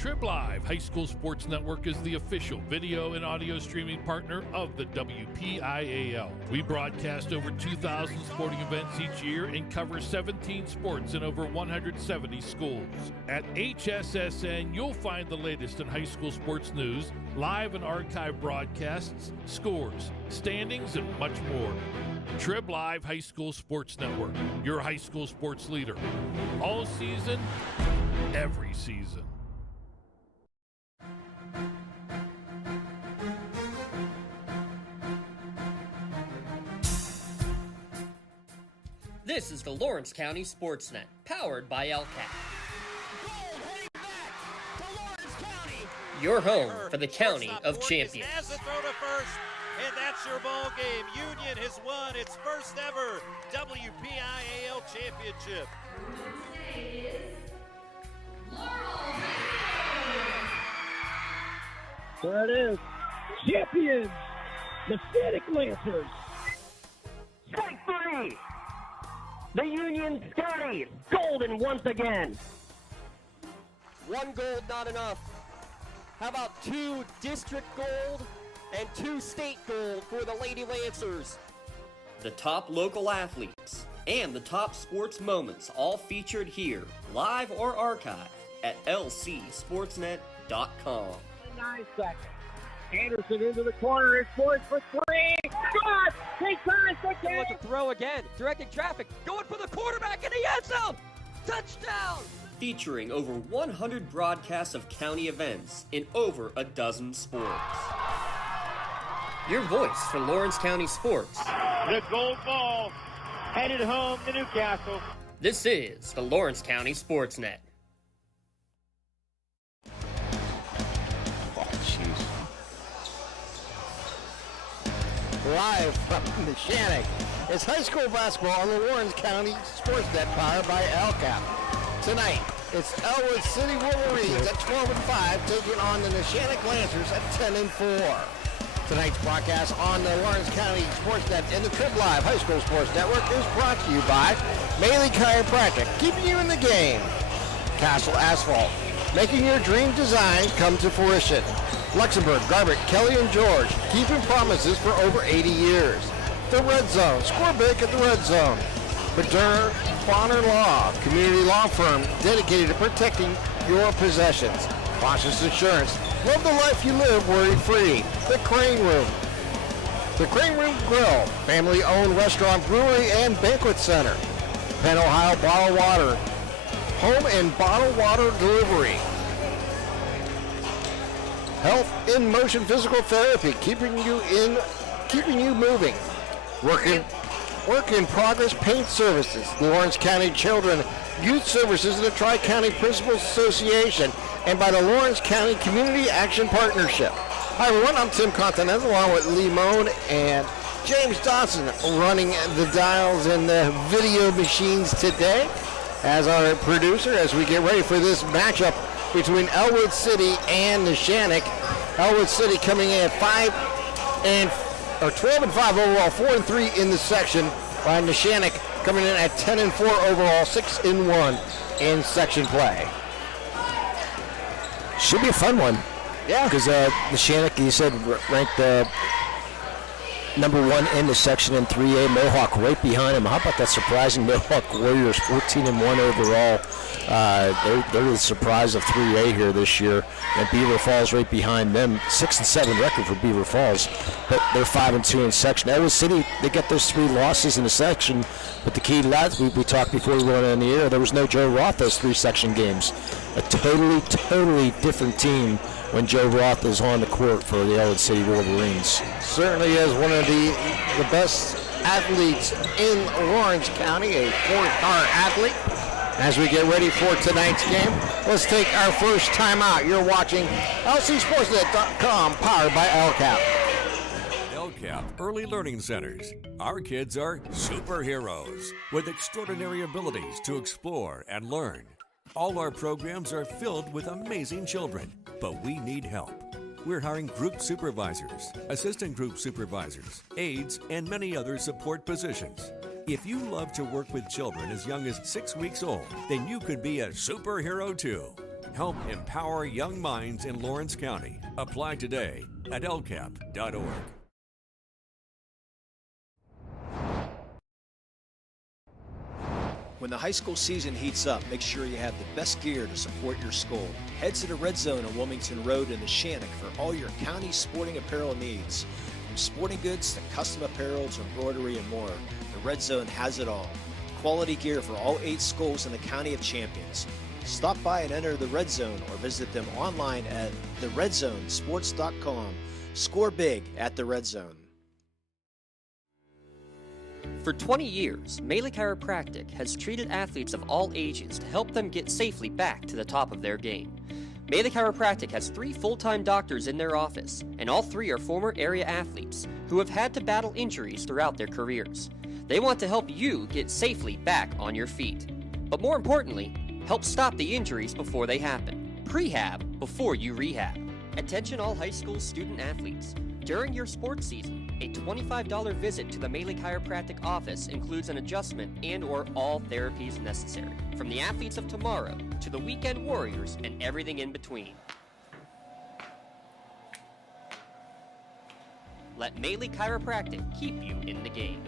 Trib Live High School Sports Network is the official video and audio streaming partner of the WPIAL. We broadcast over 2,000 sporting events each year and cover 17 sports in over 170 schools. At HSSN, you'll find the latest in high school sports news, live and archive broadcasts, scores, standings, and much more. Trib Live High School Sports Network, your high school sports leader. All season, every season. This is the Lawrence County SportsNet, powered by LCAP. Your home for the County of Champions. Has a throw to first, and that's your ball game. Union has won its first ever WPIAL championship. There it is. Champions, the Neshannock Lancers. Strike three. The Union Scotties, golden once again. One gold not enough. How about 2 district gold and 2 state gold for the Lady Lancers? The top local athletes and the top sports moments all featured here, live or archived at lcsportsnet.com. 9 seconds. Anderson into the corner. It's poised for 3. Shot! He turns the game. Wants to throw again. Directing traffic. Going for the quarterback in the end zone. Touchdown! Featuring over 100 broadcasts of county events in over a dozen sports. Your voice for Lawrence County sports. The gold ball headed home to Newcastle. This is the Lawrence County SportsNet. Live from Neshannock, it's high school basketball on the Lawrence County SportsNet, powered by LCAP. Tonight, it's Ellwood City Wolverines at 12-5 taking on the Neshannock Lancers at 10-4. Tonight's broadcast on the Lawrence County SportsNet and the Trib Live High School Sports Network is brought to you by Maley Chiropractic, keeping you in the game. Castle Asphalt, making your dream designs come to fruition. Luxembourg, Garbett, Kelly, and George, keeping promises for over 80 years. The Red Zone, score big at the Red Zone. Moderna Bonner Law, community law firm dedicated to protecting your possessions. Cautious Insurance, love the life you live worry-free. The Crane Room. The Crane Room Grill, family-owned restaurant, brewery, and banquet center. Penn, Ohio Bottled Water, home and bottled water delivery. Health in Motion Physical Therapy, keeping you moving. Work in Progress Paint Services, the Lawrence County Children Youth Services and the Tri-County Principals Association, and by the Lawrence County Community Action Partnership. Hi everyone, I'm Tim Continental along with Lee Moan and James Dawson running the dials and the video machines today as our producer as we get ready for this matchup between Ellwood City and Neshannock. Ellwood City coming in at 12-5 overall, 4-3 in the section, while Neshannock coming in at 10-4 overall, 6-1 in section play. Should be a fun one. Yeah. Because Neshannock, you said, ranked number 1 in the section in 3A. Mohawk right behind him. How about that surprising Mohawk Warriors, 14-1 overall. They're the surprise of 3A here this year. And Beaver Falls right behind them. 6-7 record for Beaver Falls, but they're 5-2 in section. Ellwood City, they got those 3 losses in the section, but the key to that, we talked before we went on the air, there was no Joe Roth those 3 section games. A totally different team when Joe Roth is on the court for the Ellwood City Wolverines. Certainly is one of the best athletes in Lawrence County, a 4-star athlete. As we get ready for tonight's game, let's take our first time out. You're watching lcsportsnet.com, powered by LCAP. LCAP Early Learning Centers. Our kids are superheroes with extraordinary abilities to explore and learn. All our programs are filled with amazing children, but we need help. We're hiring group supervisors, assistant group supervisors, aides, and many other support positions. If you love to work with children as young as 6 weeks old, then you could be a superhero too. Help empower young minds in Lawrence County. Apply today at lcap.org. When the high school season heats up, make sure you have the best gear to support your school. Head to the Red Zone on Wilmington Road in Neshannock for all your county sporting apparel needs. From sporting goods to custom apparel to embroidery and more, the Red Zone has it all. Quality gear for all 8 schools in the County of Champions. Stop by and enter the Red Zone or visit them online at theredzonesports.com. Score big at the Red Zone. For 20 years, Melee Chiropractic has treated athletes of all ages to help them get safely back to the top of their game. Melee Chiropractic has 3 full-time doctors in their office, and all 3 are former area athletes who have had to battle injuries throughout their careers. They want to help you get safely back on your feet. But more importantly, help stop the injuries before they happen. Prehab before you rehab. Attention all high school student athletes. During your sports season, a $25 visit to the Melee Chiropractic office includes an adjustment and/or all therapies necessary, from the athletes of tomorrow to the weekend warriors and everything in between. Let Melee Chiropractic keep you in the game.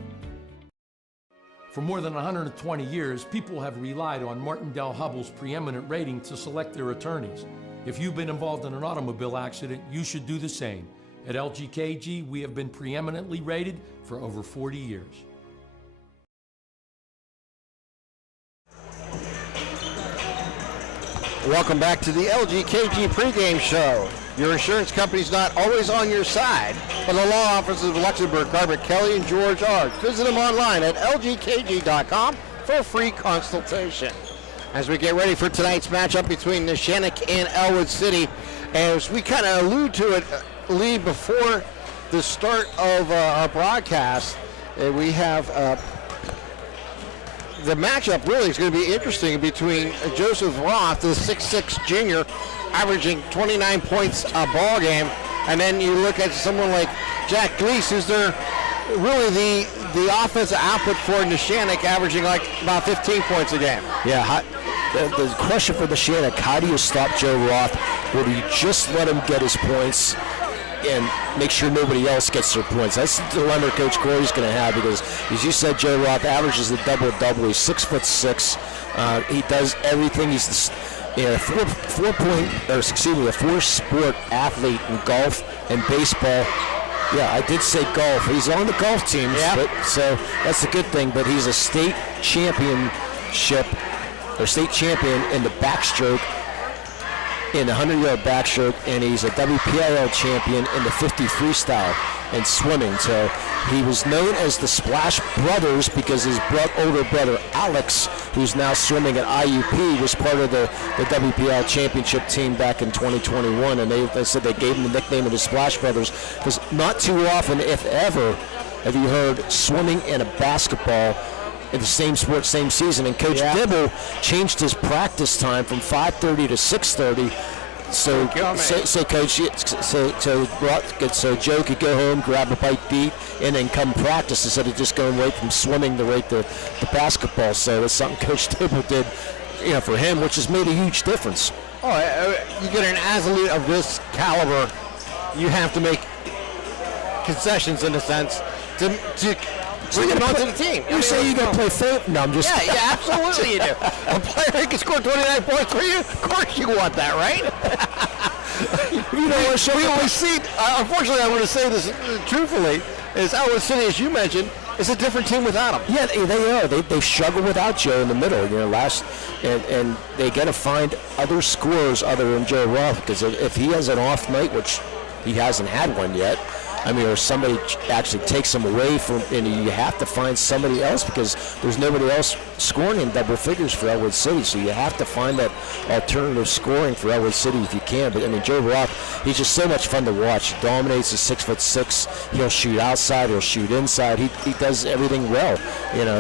For more than 120 years, people have relied on Martindale Hubbell's preeminent rating to select their attorneys. If you've been involved in an automobile accident, you should do the same. At LGKG, we have been preeminently rated for over 40 years. Welcome back to the LGKG pregame show. Your insurance company's not always on your side, but the law offices of Luxembourg, Garbett, Kelly, and George are. Visit them online at lgkg.com for a free consultation. As we get ready for tonight's matchup between Neshannock and Ellwood City, as we kind of allude to it, Lee, before the start of our broadcast, we have the matchup really is going to be interesting between Joseph Roth, the 6'6 junior, averaging 29 points a ball game, and then you look at someone like Jack Gleese, who's really the offensive output for Neshannock, averaging like about 15 points a game. Yeah, the question for Neshannock, how do you stop Joe Roth? Or do you just let him get his points and make sure nobody else gets their points? That's the dilemma Coach Corey's going to have, because, as you said, Joe Roth averages a double-double. He's 6'6". He does everything. He's a four-sport athlete in golf and baseball. Yeah, I did say golf. He's on the golf team, yeah. So that's a good thing. But he's a state champion in the backstroke, in the 100-yard backstroke, and he's a WPIAL champion in the 50 freestyle and swimming. So he was known as the Splash Brothers because his older brother Alex, who's now swimming at IUP, was part of the WPIAL championship team back in 2021, and they said they gave him the nickname of the Splash Brothers because not too often, if ever, have you heard swimming and a basketball in the same sport, same season. And Coach Dibble changed his practice time from 5:30 to 6:30. So Joe could go home, grab a bite to eat, and then come practice instead of just going right from swimming to right to basketball. So that's something Coach Dibble did, for him, which has made a huge difference. Oh, you get an athlete of this caliber, you have to make concessions in a sense to bring him onto the team. You say you got to play fair? No, I'm just... Yeah, absolutely you do. A player who can score 29 points for you, of course you want that, right? We always see, unfortunately, I want to say this truthfully, is Ellwood City, as you mentioned, is a different team without him. Yeah, they are. They struggle without Joe in the middle. And they got to find other scorers other than Joe Roth, because if he has an off night, which he hasn't had one yet, or somebody actually takes him away from, and you have to find somebody else because there's nobody else scoring in double figures for Ellwood City. So you have to find that alternative scoring for Ellwood City if you can. But Joe Roth, he's just so much fun to watch. He dominates. He's 6'6". He'll shoot outside. He'll shoot inside. He does everything well.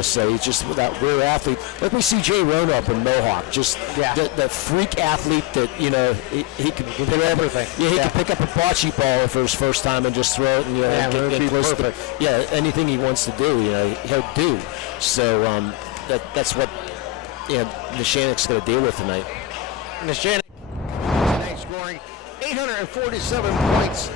So he's just that rare athlete. Like we see Jay Rona up in Mohawk, just that freak athlete that he can pick everything. He can pick up a bocce ball for his first time and just throw it and get close to, anything he wants to do, he'll do. So that's what Neshannock's going to deal with tonight. Neshannock scoring 847 points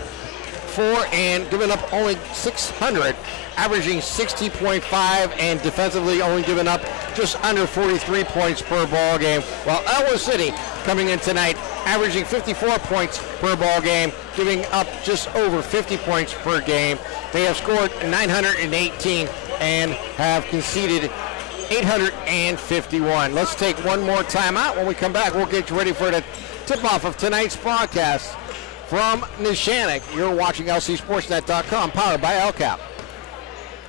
for and giving up only 600, averaging 60.5, and defensively only giving up just under 43 points per ball game. While Ellwood City coming in tonight, averaging 54 points per ball game, giving up just over 50 points per game. They have scored 918 and have conceded 851. Let's take one more time out. When we come back, we'll get you ready for the tip-off of tonight's broadcast from Neshannock. You're watching LCSportsNet.com, powered by LCAP.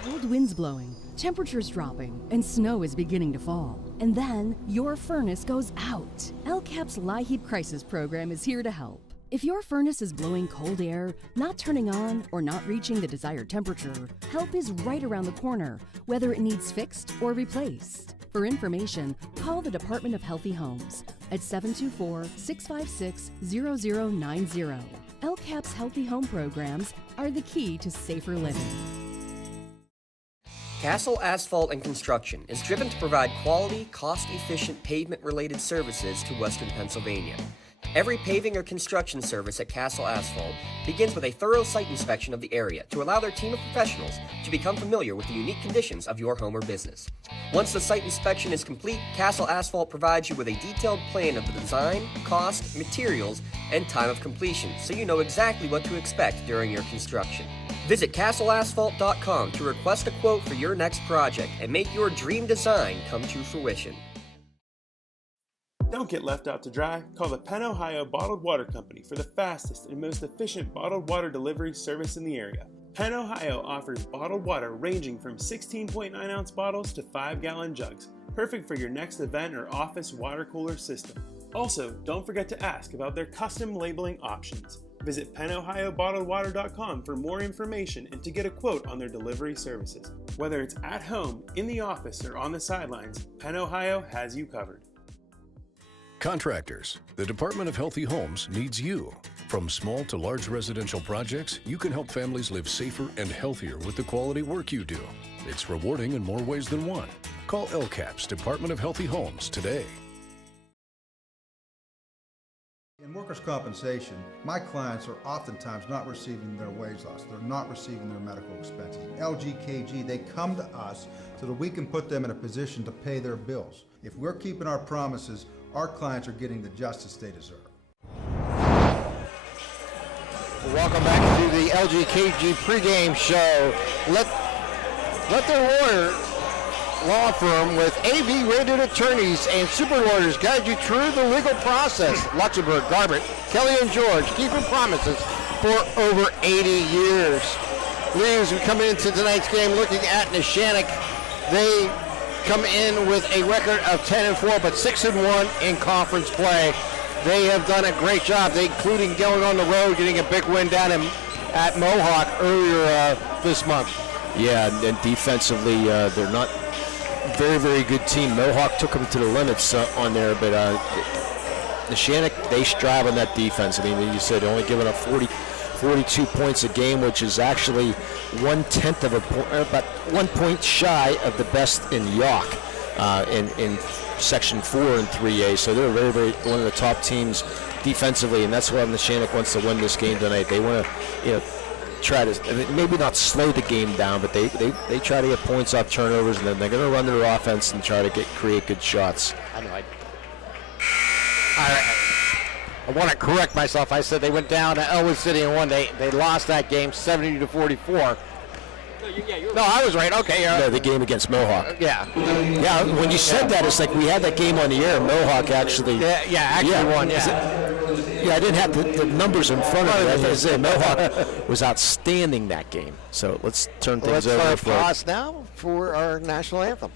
Cold winds blowing, temperatures dropping, and snow is beginning to fall. And then your furnace goes out. LCAP's LIHEAP Crisis Program is here to help. If your furnace is blowing cold air, not turning on, or not reaching the desired temperature, help is right around the corner, whether it needs fixed or replaced. For information, call the Department of Healthy Homes at 724-656-0090. LCAP's Healthy Home programs are the key to safer living. Castle Asphalt and Construction is driven to provide quality, cost-efficient pavement-related services to Western Pennsylvania. Every paving or construction service at Castle Asphalt begins with a thorough site inspection of the area to allow their team of professionals to become familiar with the unique conditions of your home or business. Once the site inspection is complete, Castle Asphalt provides you with a detailed plan of the design, cost, materials, and time of completion, so you know exactly what to expect during your construction. Visit castleasphalt.com to request a quote for your next project and make your dream design come to fruition. Don't get left out to dry. Call the Penn Ohio Bottled Water Company for the fastest and most efficient bottled water delivery service in the area. Penn Ohio offers bottled water ranging from 16.9-ounce bottles to 5-gallon jugs, perfect for your next event or office water cooler system. Also, don't forget to ask about their custom labeling options. Visit PennOhioBottledWater.com for more information and to get a quote on their delivery services. Whether it's at home, in the office, or on the sidelines, Penn Ohio has you covered. Contractors, the Department of Healthy Homes needs you. From small to large residential projects, you can help families live safer and healthier with the quality work you do. It's rewarding in more ways than one. Call LCAP's Department of Healthy Homes today. In workers' compensation, my clients are oftentimes not receiving their wage loss. They're not receiving their medical expenses. LGKG, they come to us so that we can put them in a position to pay their bills. If we're keeping our promises, our clients are getting the justice they deserve. Welcome back to the LGKG pregame show. Let the lawyer law firm with AV rated attorneys and super lawyers guide you through the legal process. Luxembourg, Garbett, Kelly and George keeping promises for over 80 years. Leaves, we come into tonight's game looking at Neshannock. They come in with a record of 10-4, but 6-1 in conference play. They have done a great job, including going on the road, getting a big win down at Mohawk earlier this month. Yeah, and defensively, they're not very, very good team. Mohawk took them to the limits on there, but Neshannock, they strive on that defense. I mean, you said only giving up 42 points a game, which is actually 1/10 of a point, about 1 point shy of the best in York in Section 4 and 3A. So they're very, very one of the top teams defensively, and that's why Neshannock wants to win this game tonight. They want to, try to maybe not slow the game down, but they try to get points off turnovers, and then they're going to run their offense and try to create good shots. I know. I want to correct myself. I said they went down to Ellwood City and won. They lost that game 70-44. No, I was right. Okay. No, the game against Mohawk. Yeah. Yeah. When you said that, it's like we had that game on the air. Mohawk actually. Actually won. Yeah, I didn't have the numbers in front of me. As I say, Mohawk was outstanding that game. So let's turn things over. Let's pause now for our national anthem.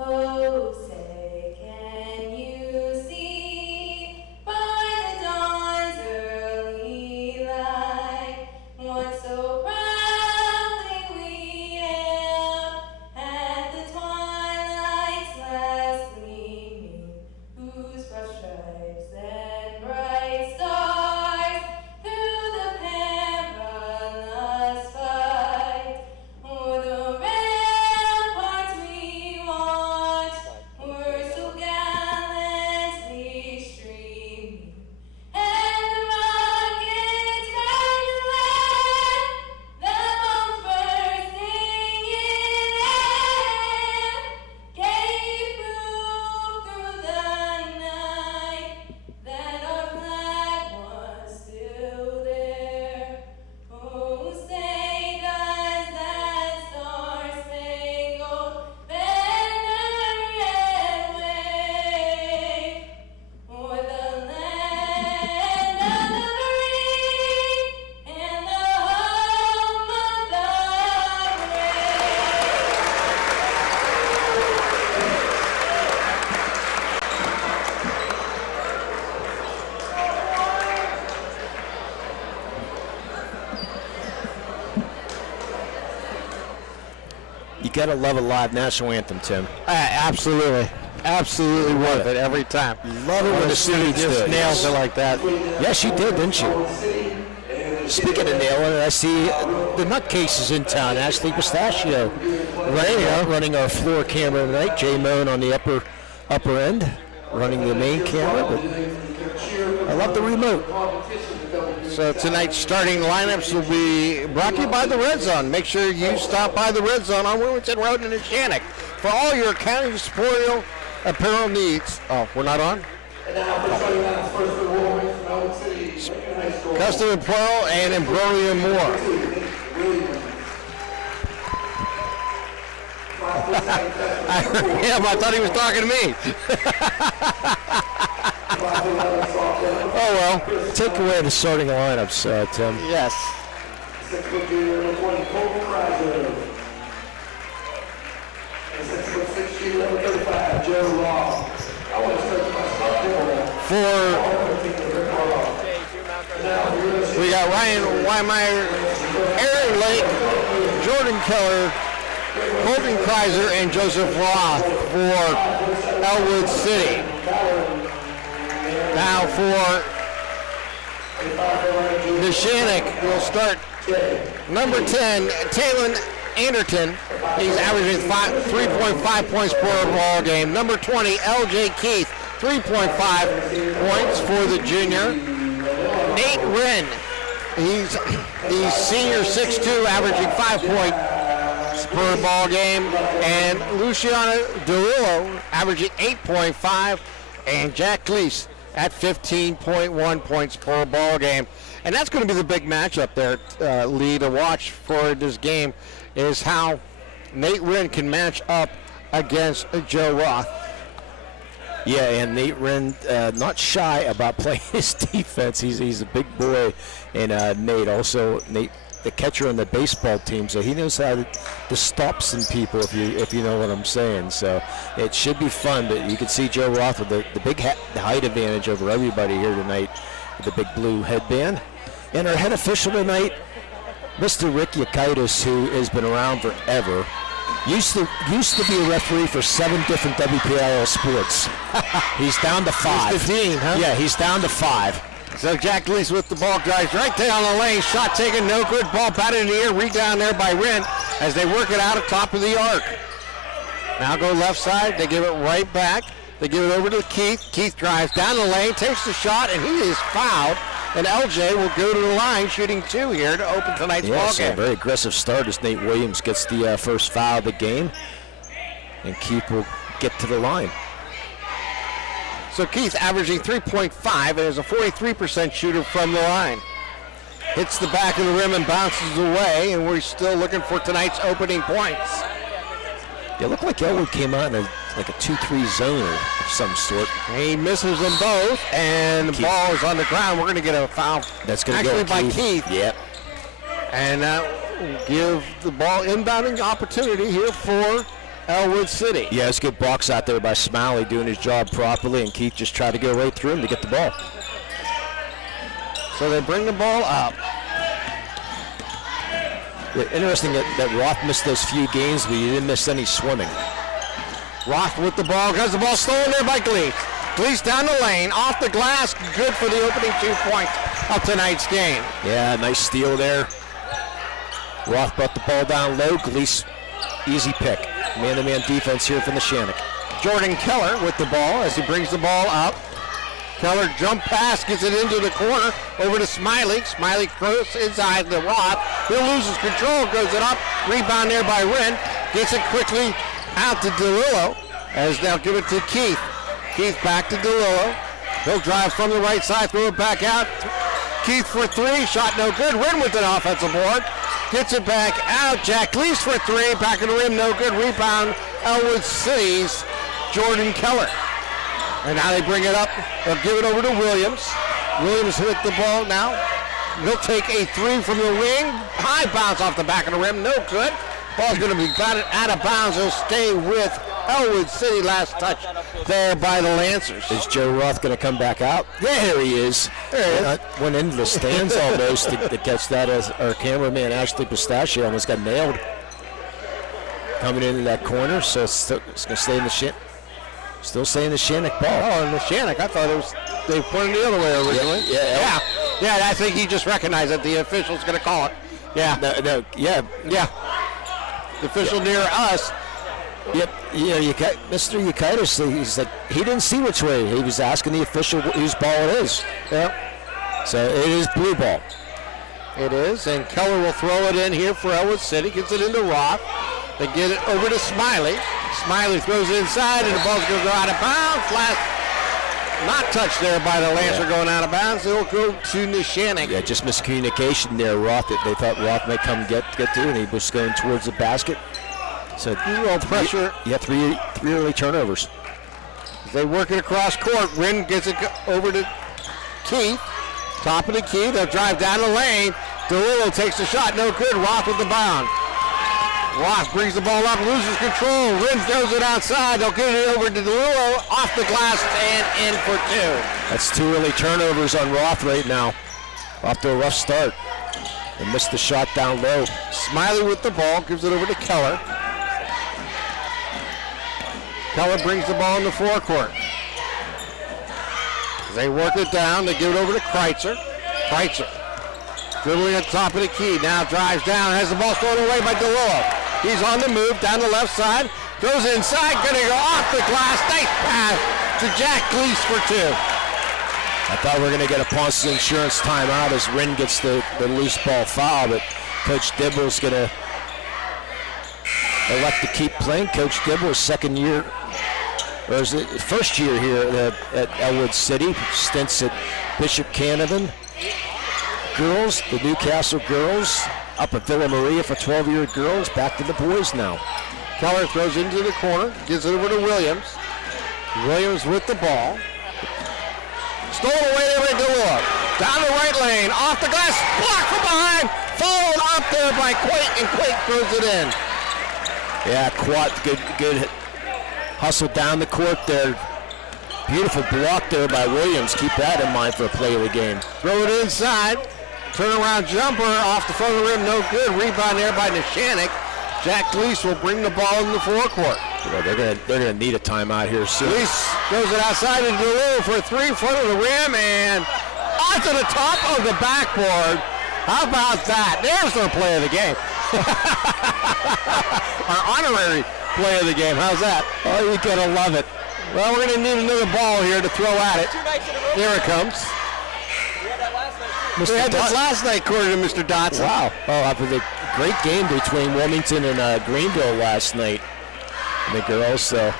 Oh, say, can you see by the dawn's early light what so proudly we hailed at the twilight's last gleaming, whose broad stripes and bright stars through the perilous fight got to love a live national anthem, Tim. Absolutely. Absolutely worth it every time. Love it when the students just nails it like that. Yeah, she did, didn't she? Speaking of nailing it, I see the nutcases in town. Ashley Pistachio running our floor camera tonight. Jay Moan on the upper end, running the main camera. But I love the remote. So tonight's starting lineups will be brought to you by the Red Zone. Make sure you stop by the Red Zone on Wilmington Road in Neshannock for all your county sporting apparel needs. Oh, we're not on? Custom apparel and embroidery and more. I heard him. I thought he was talking to me. Oh, well. Take away the starting lineups, Tim. Yes. We got Ryan Weimeyer, Aaron Lake, Jordan Keller, Colton Kreiser, and Joseph Roth for Ellwood City. Now for Neshannock, we'll start number 10, Talon Anderton. He's averaging 3.5 points per ball game. Number 20, LJ Keith, 3.5 points for the junior. Nate Wren, he's the senior 6'2", averaging 5 points per ball game. And Luciano DeRillo, averaging 8.5. And Jack Cleese at 15.1 points per ball game. And that's going to be the big matchup there, Lee, to watch for this game, is how Nate Wren can match up against Joe Roth. Yeah, and Nate Wren not shy about playing his defense. He's a big boy, and Nate, the catcher on the baseball team, so he knows how to stop some people, if you know what I'm saying. So it should be fun, but you can see Joe Roth with the big height advantage over everybody here tonight with the big blue headband. And our head official tonight, Mr. Rick Yakitis, who has been around forever. Used to be a referee for 7 different WPIAL sports. He's down to 5. He's the dean, huh? Yeah, he's down to 5. So Jack Lees with the ball, drives right down the lane. Shot taken, no good. Ball batted in the air, read down there by Wren as they work it out at top of the arc. Now go left side. They give it right back. They give it over to Keith. Keith drives down the lane, takes the shot, and he is fouled. And LJ will go to the line, shooting 2 here to open tonight's ball game. A very aggressive start as Nate Williams gets the first foul of the game. And Keith will get to the line. So Keith averaging 3.5 and is a 43% shooter from the line. Hits the back of the rim and bounces away, and we're still looking for tonight's opening points. It looked like Ellwood came out in like a 2-3 zone of some sort. He misses them both, and the ball is on the ground. We're going to get a foul. That's going to go by Keith. Yep. And give the ball inbounding opportunity here for Ellwood City. Yeah, it's a good box out there by Smiley doing his job properly, and Keith just tried to go right through him to get the ball. So they bring the ball up. Yeah, interesting that Roth missed those few games, but he didn't miss any swimming. Roth with the ball, has the ball stolen there by Gleese. Gleese down the lane, off the glass, good for the opening 2 points of tonight's game. Yeah, nice steal there. Roth brought the ball down low. Gleese, easy pick. Man-to-man defense here from Neshannock. Jordan Keller with the ball as he brings the ball up. Keller jump pass, gets it into the corner, over to Smiley. Smiley cross inside the Roth. He'll lose his control, goes it up. Rebound there by Wren. Gets it quickly out to DeLillo. As they'll give it to Keith. Keith back to DeLillo. He'll drive from the right side, throw it back out. Keith for 3, shot no good. Wren with an offensive board. Gets it back out. Jack Lees for 3, back of the rim, no good. Rebound, Ellwood City's Jordan Keller. And now they bring it up. They'll give it over to Williams. Williams hit the ball now. He'll take a 3 from the wing. High bounce off the back of the rim, no good. Ball's going to be batted out of bounds. He'll stay with Ellwood City. Last touch there by the Lancers. Is Joe Roth going to come back out? Yeah, here he is. Went into the stands almost to catch that as our cameraman Ashley Pistachio almost got nailed. coming into that corner, so it's going to stay in the still staying the Neshannock ball. Oh, and Neshannock, I thought they pointed the other way originally. Yeah, I think he just recognized that the official's going to call it. Yeah. No, yeah. The official near us. Yep, Mr. Yukaitis, he's like, he didn't see which way. He was asking the official whose ball it is. Yep. So it is blue ball. It is, and Keller will throw it in here for Ellwood City. Gets it into Roth. They get it over to Smiley. Smiley throws it inside, and the ball's going to go out of bounds. Not touched there by the Lancer going out of bounds. It'll go to Neshannock. Yeah, just miscommunication there, Roth. They thought Roth might come get through, and he was going towards the basket. So pressure. Three early turnovers. They work it across court. Wren gets it over to Keith. Top of the key. They'll drive down the lane. DeLillo takes the shot. No good. Roth with the bound. Roth brings the ball up, loses control. Wren throws it outside. They'll get it over to DeLillo. Off the glass and in for two. That's 2 early turnovers on Roth right now. Off to a rough start. They missed the shot down low. Smiley with the ball. Gives it over to Keller. Keller brings the ball in the forecourt. They work it down. They give it over to Kreitzer. Kreitzer dribbling at the top of the key. Now drives down. Has the ball thrown away by DeLillo. He's on the move down the left side. Goes inside. Going to go off the glass. Nice pass to Jack Gleese for two. I thought we were going to get a Ponce Insurance timeout as Wren gets the loose ball foul, but Coach Dibble's going to elect to keep playing. Coach Dibble's second year, or is it first year here at Ellwood City, stints at Bishop Canavan girls, the Newcastle girls, up at Villa Maria for 12-year girls, back to the boys now. Keller throws into the corner, gives it over to Williams. Williams with the ball. Stolen away there by DeLillo. Down the right lane, off the glass, blocked from behind, followed up there by Quake, and Quake throws it in. Yeah, good hustle down the court there. Beautiful block there by Williams. Keep that in mind for a play of the game. Throw it inside. Turnaround jumper off the front of the rim, no good. Rebound there by Neshannock. Jack Gleese will bring the ball in the forecourt. Well, they're gonna need a timeout here soon. Gleese goes it outside to DeLillo for a three in front of the rim and onto the top of the backboard. How about that? There's their play of the game. Our honorary play of the game. How's that? Oh, you're gonna love it. Well, we're gonna need another ball here to throw at it. Here it comes. We had this last night, according to Mr. Dotson. Wow. Oh, after the great game between Wilmington and Greenville last night. The girls, so.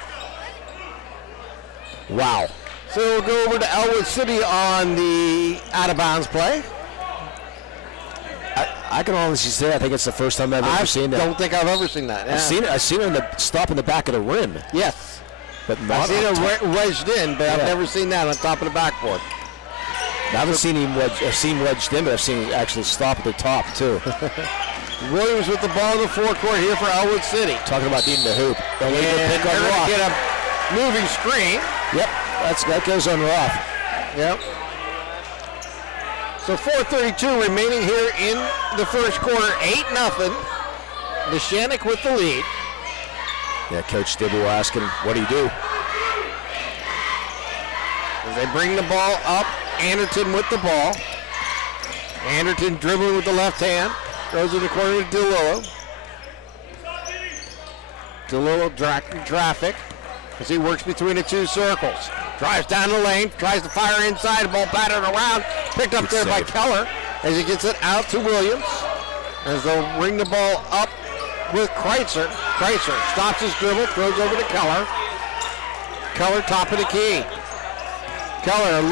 Wow. So we'll go over to Ellwood City on the out-of-bounds play. I can honestly say I think it's the first time I've ever seen that. I don't think I've ever seen that. Yeah. I've seen it stop in the back of the rim. Yes. But I've seen it wedged in, but I've never seen that on top of the backboard. I haven't seen him wedged in, but I've seen him actually stop at the top, too. Williams with the ball in the forecourt here for Ellwood City. Talking about needing the hoop. Don't leave the pick on Roth. Get a moving screen. Yep, that goes on Roth. Yep. So 4:32 remaining here in the first quarter. 8-0. Neshannock with the lead. Yeah, Coach Dibble asking, what do you do? As they bring the ball up, Anderton with the ball. Anderton dribbling with the left hand. Goes in the corner to DeLillo. DeLillo directing traffic as he works between the two circles. Drives down the lane, tries to fire inside, the ball battered around. Picked up there by Keller as he gets it out to Williams. As they'll bring the ball up with Kreitzer. Kreitzer stops his dribble, throws over to Keller. Keller top of the key. Keller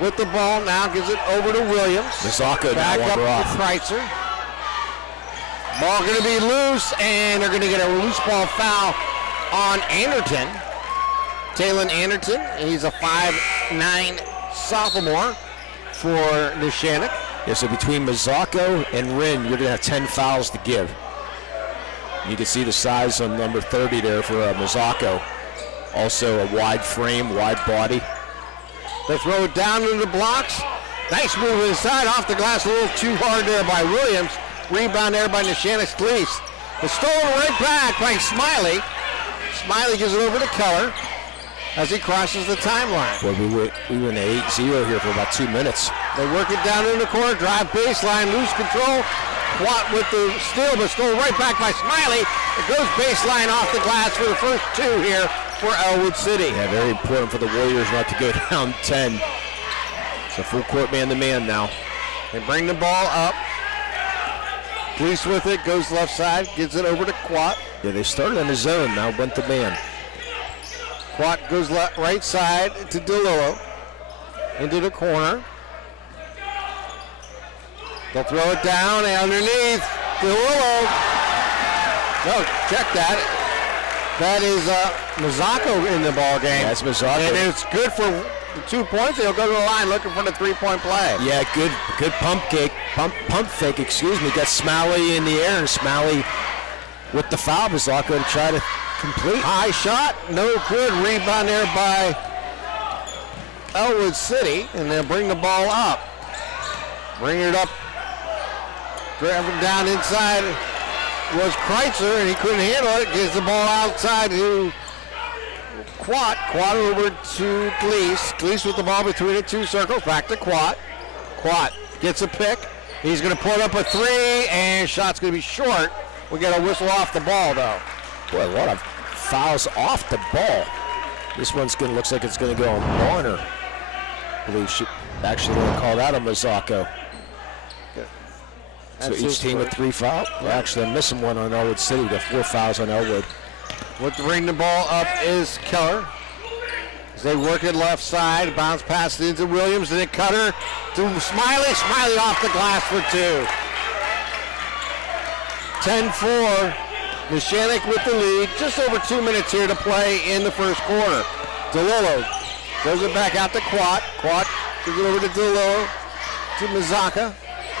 with the ball now, gives it over to Williams. Mazzacco back now up off. to Kreitzer. Ball going to be loose, and they're going to get a loose ball foul on Anderton. Taylon Anderton, and he's a 5'9" sophomore for Neshannock. Yeah, so between Mazzacco and Wren, you're going to have 10 fouls to give. You can see the size on number 30 there for Mazzacco. Also a wide frame, wide body. They throw it down into the blocks. Nice move inside, off the glass, a little too hard there by Williams. Rebound there by Neshannock's Gleese. It's stolen right back by Smiley. Smiley gives it over to Keller as he crosses the timeline. Well, we went 8-0 here for about 2 minutes. They work it down in the corner, drive baseline, lose control. Watt with the steal, but stolen right back by Smiley. It goes baseline off the glass for the first 2 here for Ellwood City. Yeah, very important for the Warriors not to go down 10. It's a full court man-to-man now. They bring the ball up. Gleese with it, goes left side, gives it over to Quat. Yeah, they started in the zone, now went to man. Quat goes right side to DeLillo. Into the corner. They'll throw it down and underneath. DeLillo. No, check that. That is Mazzocco in the ball game. That's Mazzocco. And it's good for the 2 points. He'll go to the line looking for the 3-point play. Yeah, good pump fake, excuse me. Got Smalley in the air, and Smalley with the foul. Mazzocco to try to complete. High shot, no good. Rebound there by Ellwood City, and they'll bring the ball up. Bring it up. Driving down inside was Kreitzer, and he couldn't handle it. Gives the ball outside to Quat. Quat over to Gleese. Gleese with the ball between the 2 circles. Back to Quat. Quat gets a pick. He's going to put up a 3, and shot's going to be short. We get a whistle off the ball, though. Boy, a lot of fouls off the ball. This one's going to looks like it's going to go on Warner. I believe she actually going to call that a Mazzocco. So each team with 3 fouls. Well, actually, I'm missing one on Ellwood City. Got 4 fouls on Ellwood. What to bring the ball up is Keller. As they work it left side, bounce pass into Williams, and then Cutter to Smiley. Smiley off the glass for 2. 10-4. Neshannock with the lead. Just over 2 minutes here to play in the first quarter. DeLillo goes it back out to Quat. Quat gives it over to DeLillo to Mazzocco.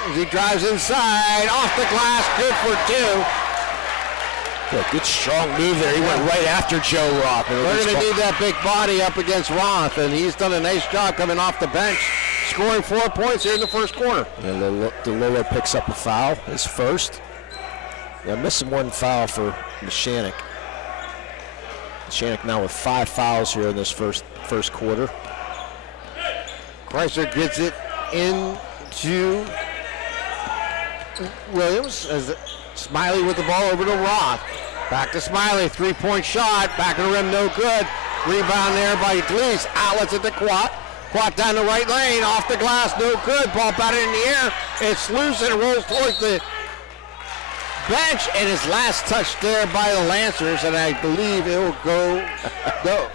As he drives inside, off the glass, good for 2. Good strong move there. He went right after Joe Roth. They're going to need that big body up against Roth, and he's done a nice job coming off the bench, scoring 4 points here in the first quarter. And DeLillo picks up a foul, his first. They're missing 1 foul for Neshannock. Neshannock now with 5 fouls here in this first quarter. Kreitzer gets it into Williams as Smiley with the ball over to Roth. Back to Smiley, 3-point shot, back of the rim, no good. Rebound there by Gleese, outlets it to Quat. Quat down the right lane, off the glass, no good. Ball batted in the air, it's loose and it rolls towards the bench, and his last touch there by the Lancers, and I believe it will go, no.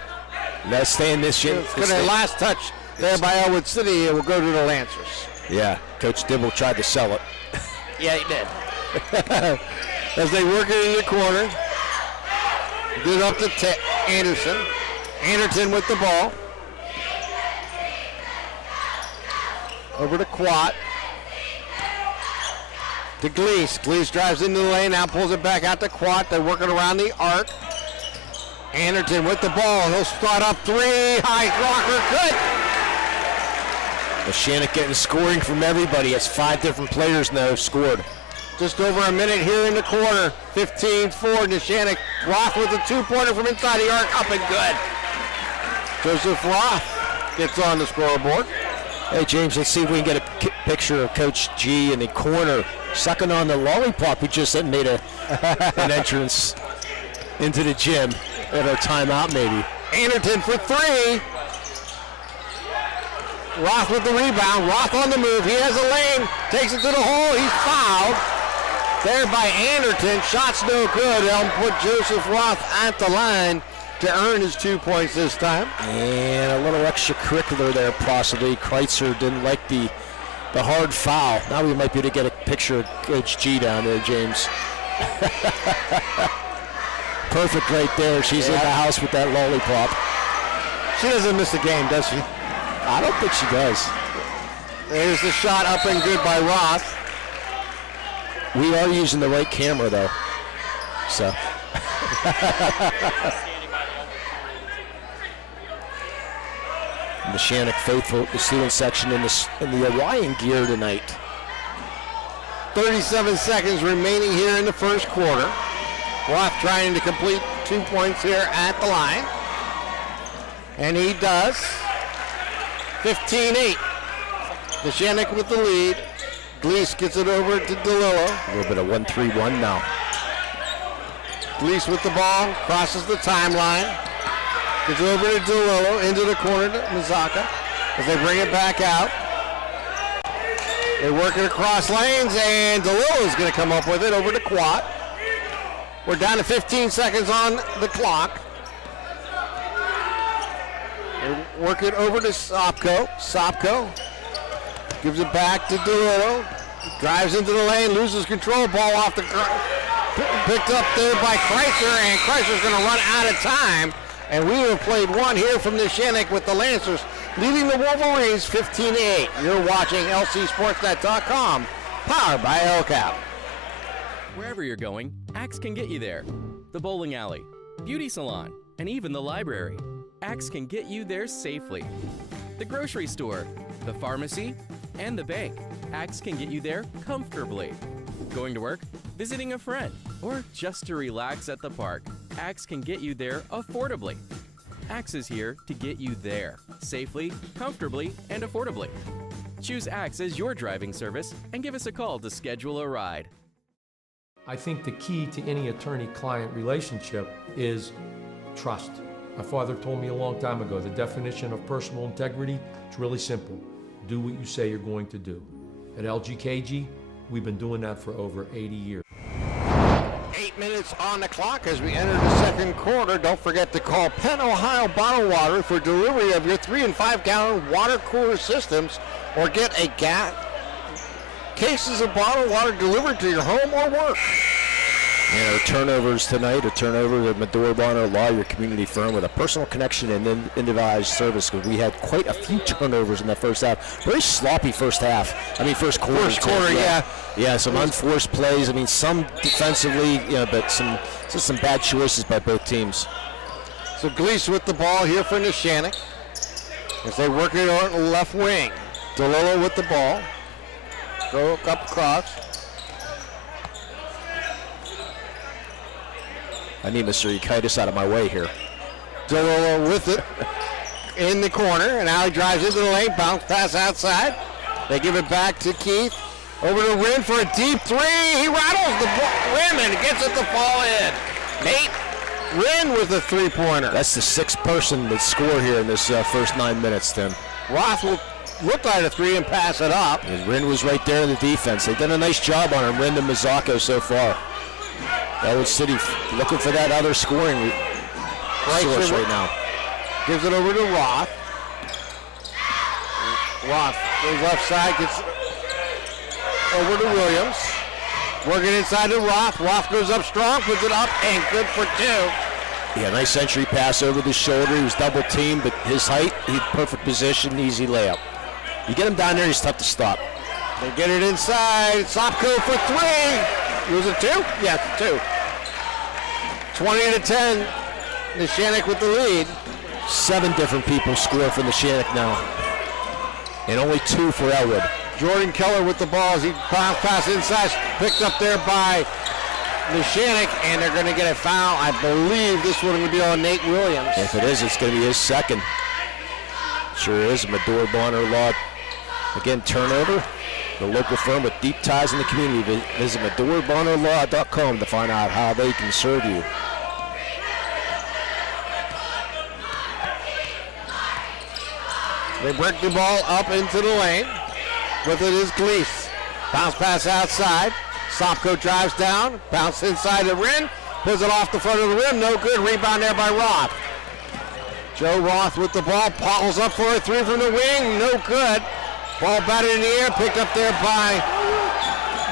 Let's stay in this shit. It's going to last touch there by Ellwood City, it will go to the Lancers. Yeah, Coach Dibble tried to sell it. Yeah, he did. As they work it in the corner. Good up to Anderson. Anderton with the ball. Over to Quat. To Gleese. Gleese drives into the lane, now pulls it back out to Quat. They're working around the arc. Anderton with the ball. He'll start up 3. High rocker, good. Neshannock getting scoring from everybody. It's 5 different players now scored. Just over a minute here in the corner. 15-4, Neshannock. Roth with a 2-pointer from inside the arc, up and good. Joseph Roth gets on the scoreboard. Hey, James, let's see if we can get a picture of Coach G in the corner sucking on the lollipop. He just made an entrance into the gym at our timeout, maybe. Anderton for 3. Roth with the rebound. Roth on the move. He has a lane. Takes it to the hole. He's fouled. There by Anderton. Shot's no good. They'll put Joseph Roth at the line to earn his 2 points this time. And a little extracurricular there, possibly. Kreitzer didn't like the hard foul. Now we might be able to get a picture of Coach G down there, James. Perfect right there. She's in the house with that lollipop. She doesn't miss a game, does she? I don't think she does. There's the shot up and good by Roth. We are using the right camera, though. So. Neshannock faithful, the student section in the Orion gear tonight. 37 seconds remaining here in the first quarter. Roth trying to complete 2 points here at the line. And he does. 15-8. Neshannock with the lead. Gleese gets it over to DeLillo. A little bit of 1-3-1 now. Gleese with the ball, crosses the timeline. Gets it over to DeLillo, into the corner to Mizaka as they bring it back out. They work it across lanes, and DeLillo is going to come up with it over to Quat. We're down to 15 seconds on the clock. They work it over to Sopko. Sopko gives it back to DeLillo. Drives into the lane, loses control, ball off the ground. Picked up there by Kreischer, and Kreischer's going to run out of time. And we have played one here from Neshannock with the Lancers leading the Wolverines 15-8. You're watching LCSportsNet.com, powered by LCAP. Wherever you're going, Axe can get you there. The bowling alley, beauty salon, and even the library. Axe can get you there safely. The grocery store, the pharmacy, and the bank. Axe can get you there comfortably. Going to work, visiting a friend, or just to relax at the park. Axe can get you there affordably. Axe is here to get you there safely, comfortably, and affordably. Choose Axe as your driving service and give us a call to schedule a ride. I think the key to any attorney-client relationship is trust. My father told me a long time ago, the definition of personal integrity is really simple. Do what you say you're going to do. At LGKG, we've been doing that for over 80 years. 8 minutes on the clock as we enter the second quarter. Don't forget to call Penn Ohio Bottled Water for delivery of your 3 and 5 gallon water cooler systems, or get a cases of bottled water delivered to your home or work. And our turnovers tonight, a turnover at Medora Bonner Law, your community firm with a personal connection and individualized service. We had quite a few turnovers in the first half. Very sloppy first half. I mean, first quarter. First quarter, yeah. Yeah, some unforced plays. I mean, some defensively, but just some bad choices by both teams. So Gleese with the ball here for Neshannock as they work it on the left wing. DeLillo with the ball. Go up across. I need Mr. Eukitis out of my way here. DeLillo with it in the corner, and now he drives into the lane, bounce pass outside. They give it back to Keith. Over to Wynn for a deep three. He rattles the rim and gets it to fall in. Nate Wynn with a three-pointer. That's the sixth person that scored here in this first 9 minutes, Tim. Roth will look like a three and pass it up. Wynn was right there in the defense. They've done a nice job on him, Wynn to Mizako so far. Ellwood City looking for that other scoring source right now. Gives it over to Roth. Roth goes left side, gets over to Williams. Working inside to Roth. Roth goes up strong, puts it up, and good for two. Yeah, nice entry pass over the shoulder. He was double teamed, but his height, perfect position, easy layup. You get him down there, he's tough to stop. They get it inside. Sopko for three. Was it two? Yes, two. 20-10. Neshannock with the lead. 7 different people score for Neshannock now, and only 2 for Ellwood. Jordan Keller with the ball as he pass inside, picked up there by Neshannock, and they're going to get a foul. I believe this one will be on Nate Williams. If it is, it's going to be his second. Sure is. Medora Bonner Law. Again, turnover. The local firm with deep ties in the community. Visit MedoraBonnerLaw.com to find out how they can serve you. They break the ball up into the lane. With it is Gleese. Bounce pass outside. Sopko drives down. Bounce inside the rim. Pulls it off the front of the rim. No good. Rebound there by Roth. Joe Roth with the ball. Pulls up for a three from the wing. No good. Ball batted in the air, picked up there by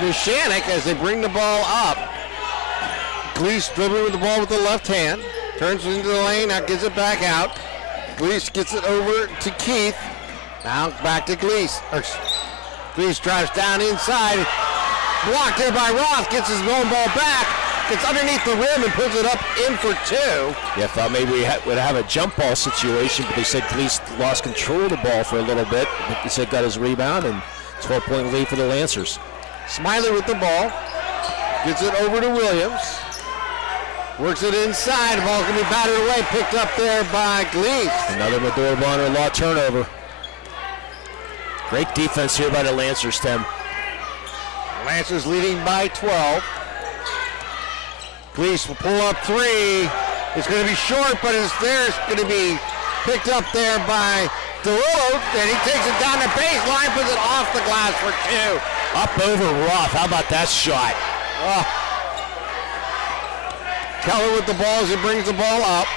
Neshannock as they bring the ball up. Gleese dribbling with the ball with the left hand. Turns it into the lane, now gets it back out. Gleese gets it over to Keith. Now back to Gleese. Gleese drives down inside. Blocked there by Roth, gets his own ball back. Gets underneath the rim and puts it up in for two. Yeah, I thought maybe we would have a jump ball situation, but they said Gleese lost control of the ball for a little bit. They said got his rebound, and 12-point lead for the Lancers. Smiley with the ball. Gets it over to Williams. Works it inside. The ball's going to be batted away. Picked up there by Gleese. Another Medora Bonner Law turnover. Great defense here by the Lancers, Tim. Lancers leading by 12. Gleese will pull up three. It's going to be short, but it's there. It's going to be picked up there by DeLillo, and he takes it down the baseline, puts it off the glass for two. Up over Roth. How about that shot? Keller with the ball as he brings the ball up.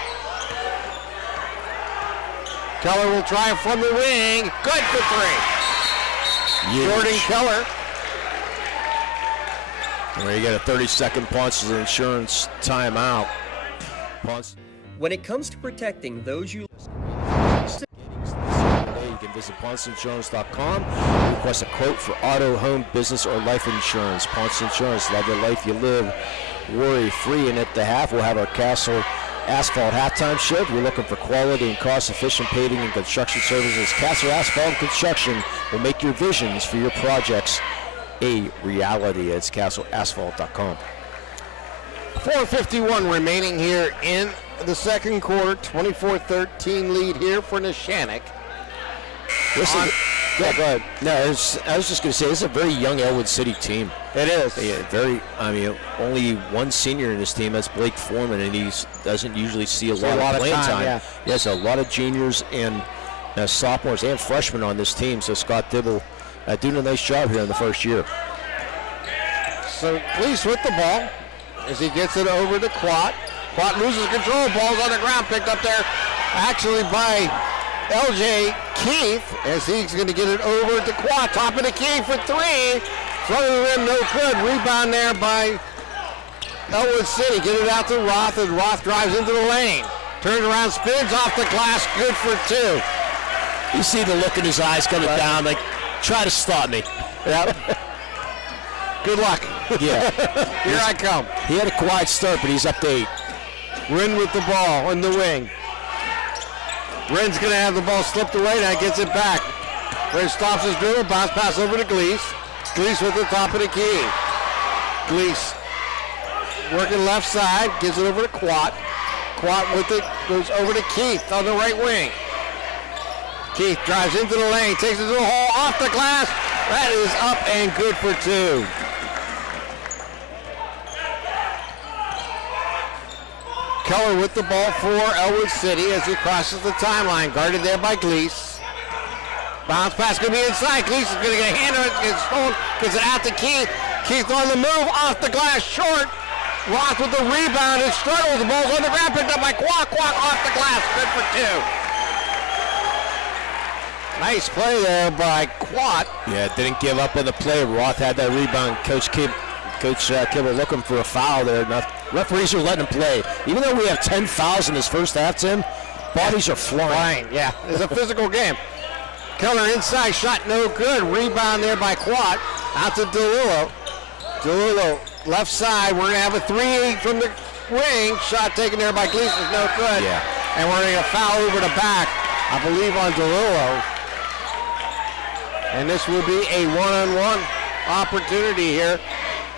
Keller will try it from the wing. Good for three. Huge. Jordan Keller. Where you get a 30-second punch as an insurance timeout. Punch. When it comes to protecting those you you can visit PonceInsurance.com and request a quote for auto, home, business, or life insurance. Ponce Insurance, love the life you live, worry-free. And at the half, we'll have our Castle Asphalt halftime show. If you're looking for quality and cost-efficient paving and construction services, Castle Asphalt Construction will make your visions for your projects a reality. It's CastleAsphalt.com. 4:51 remaining here in the second quarter. 24-13 lead here for Neshannock. Go ahead. No, I was just going to say, this is a very young Ellwood City team. It is. Only one senior in this team. That's Blake Foreman, and he doesn't usually see a lot of playing time. Yeah. Yes, a lot of juniors and sophomores and freshmen on this team. So Scott Dibble doing a nice job here in the first year. So Gleese with the ball as he gets it over to Quat. Quat loses control. Ball's on the ground, picked up there actually by LJ Keith as he's going to get it over to Quat. Top of the key for three. Front of the rim, no good. Rebound there by Ellwood City. Get it out to Roth, and Roth drives into the lane. Turns around, spins off the glass, good for two. You see the look in his eyes coming down, like, try to stop me. Yep. Good luck. Yeah. Here I come. He had a quiet start, but he's up to 8. Wren with the ball in the wing. Wren's going to have the ball slipped away, now gets it back. Wren stops his dribble, bounce pass over to Gleese. Gleese with the top of the key. Gleese working left side, gives it over to Quat. Quat with it, goes over to Keith on the right wing. Keith drives into the lane, takes it to the hole, off the glass. That is up and good for two. Keller with the ball for Ellwood City as he crosses the timeline. Guarded there by Gleese. Bounce pass going to be inside. Gleese is going to get a hand on it. Gets stolen. Gets it out to Keith. Keith on the move. Off the glass. Short. Roth with the rebound. It struggles. The ball's on the ground. Picked up by Quack. Quack off the glass. Good for two. Nice play there by Quat. Yeah, didn't give up on the play. Roth had that rebound. Coach Kibble looking for a foul there. Referees are letting him play. Even though we have 10 fouls in this first half, Tim, bodies are flying. Yeah, it's a physical game. Keller inside, shot no good. Rebound there by Quat. Out to DeLillo. DeLillo left side. We're going to have a 3 from the wing. Shot taken there by Gleese is no good. Yeah. And we're going to foul over the back, I believe, on DeLillo. And this will be a one-on-one opportunity here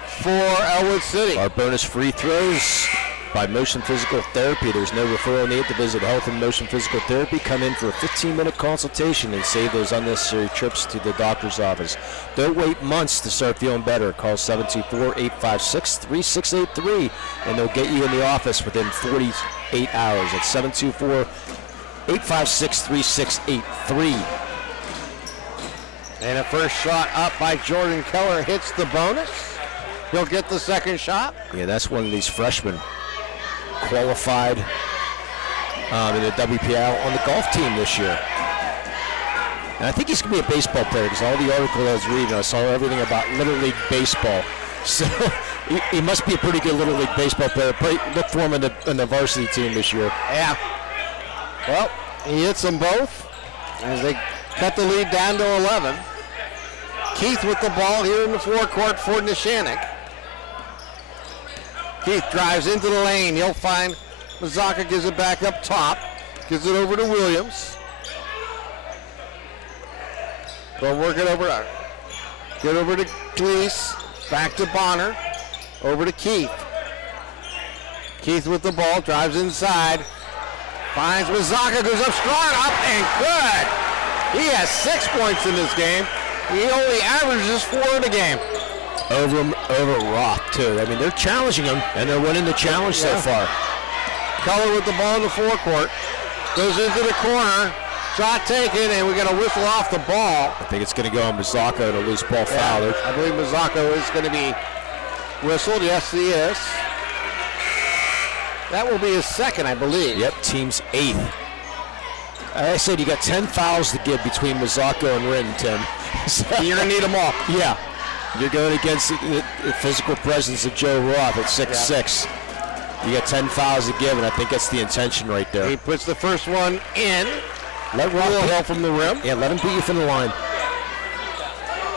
for Ellwood City. Our bonus free throws by Motion Physical Therapy. There's no referral need to visit Health and Motion Physical Therapy. Come in for a 15-minute consultation and save those unnecessary trips to the doctor's office. Don't wait months to start feeling better. Call 724-856-3683 and they'll get you in the office within 48 hours. It's 724-856-3683. And a first shot up by Jordan Keller hits the bonus. He'll get the second shot. Yeah, that's one of these freshmen qualified in the WPIAL on the golf team this year. And I think he's going to be a baseball player because all the article I was reading, I saw everything about Little League baseball. So he must be a pretty good Little League baseball player. Look for him in the varsity team this year. Yeah. Well, he hits them both as they cut the lead down to 11. Keith with the ball here in the forecourt for Neshannock. Keith drives into the lane. He'll find Mazaka, gives it back up top. Gives it over to Williams. Go work it over. Get over to Gleese. Back to Bonner. Over to Keith. Keith with the ball, drives inside. Finds Mazaka, goes up strong, up and good. He has 6 points in this game. He only averages 4 in the game. Over Roth, too. I mean, they're challenging him, and they're winning the challenge so far. Keller with the ball in the forecourt. Goes into the corner. Shot taken, and we got a whistle off the ball. I think it's going to go on Mazzocco and a loose ball foul. I believe Mazzocco is going to be whistled. Yes, he is. That will be his second, I believe. Yep, team's 8th. I said you got 10 fouls to give between Mazzocco and Rin, Tim. So you're going to need them all. Yeah. You're going against the physical presence of Joe Roth at 6'6". You got 10 fouls to give, and I think that's the intention right there. He puts the first one in. Let Roth help from the rim. Yeah, let him beat you from the line.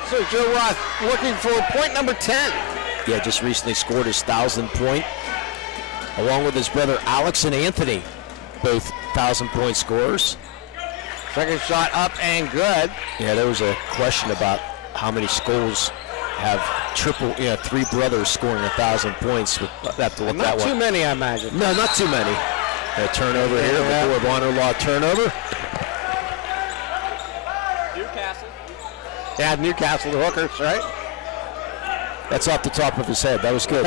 So Joe Roth looking for point number 10. Yeah, just recently scored his 1,000th point, along with his brother Alex and Anthony, both 1,000-point scorers. Second shot up and good. Yeah, there was a question about how many schools have 3 brothers scoring 1,000 points. We'll have to look that one. Not too many, I imagine. No, not too many. A turnover here, the Board of Honor Law turnover. Newcastle. Yeah, Newcastle, the Hookers, right? That's off the top of his head. That was good.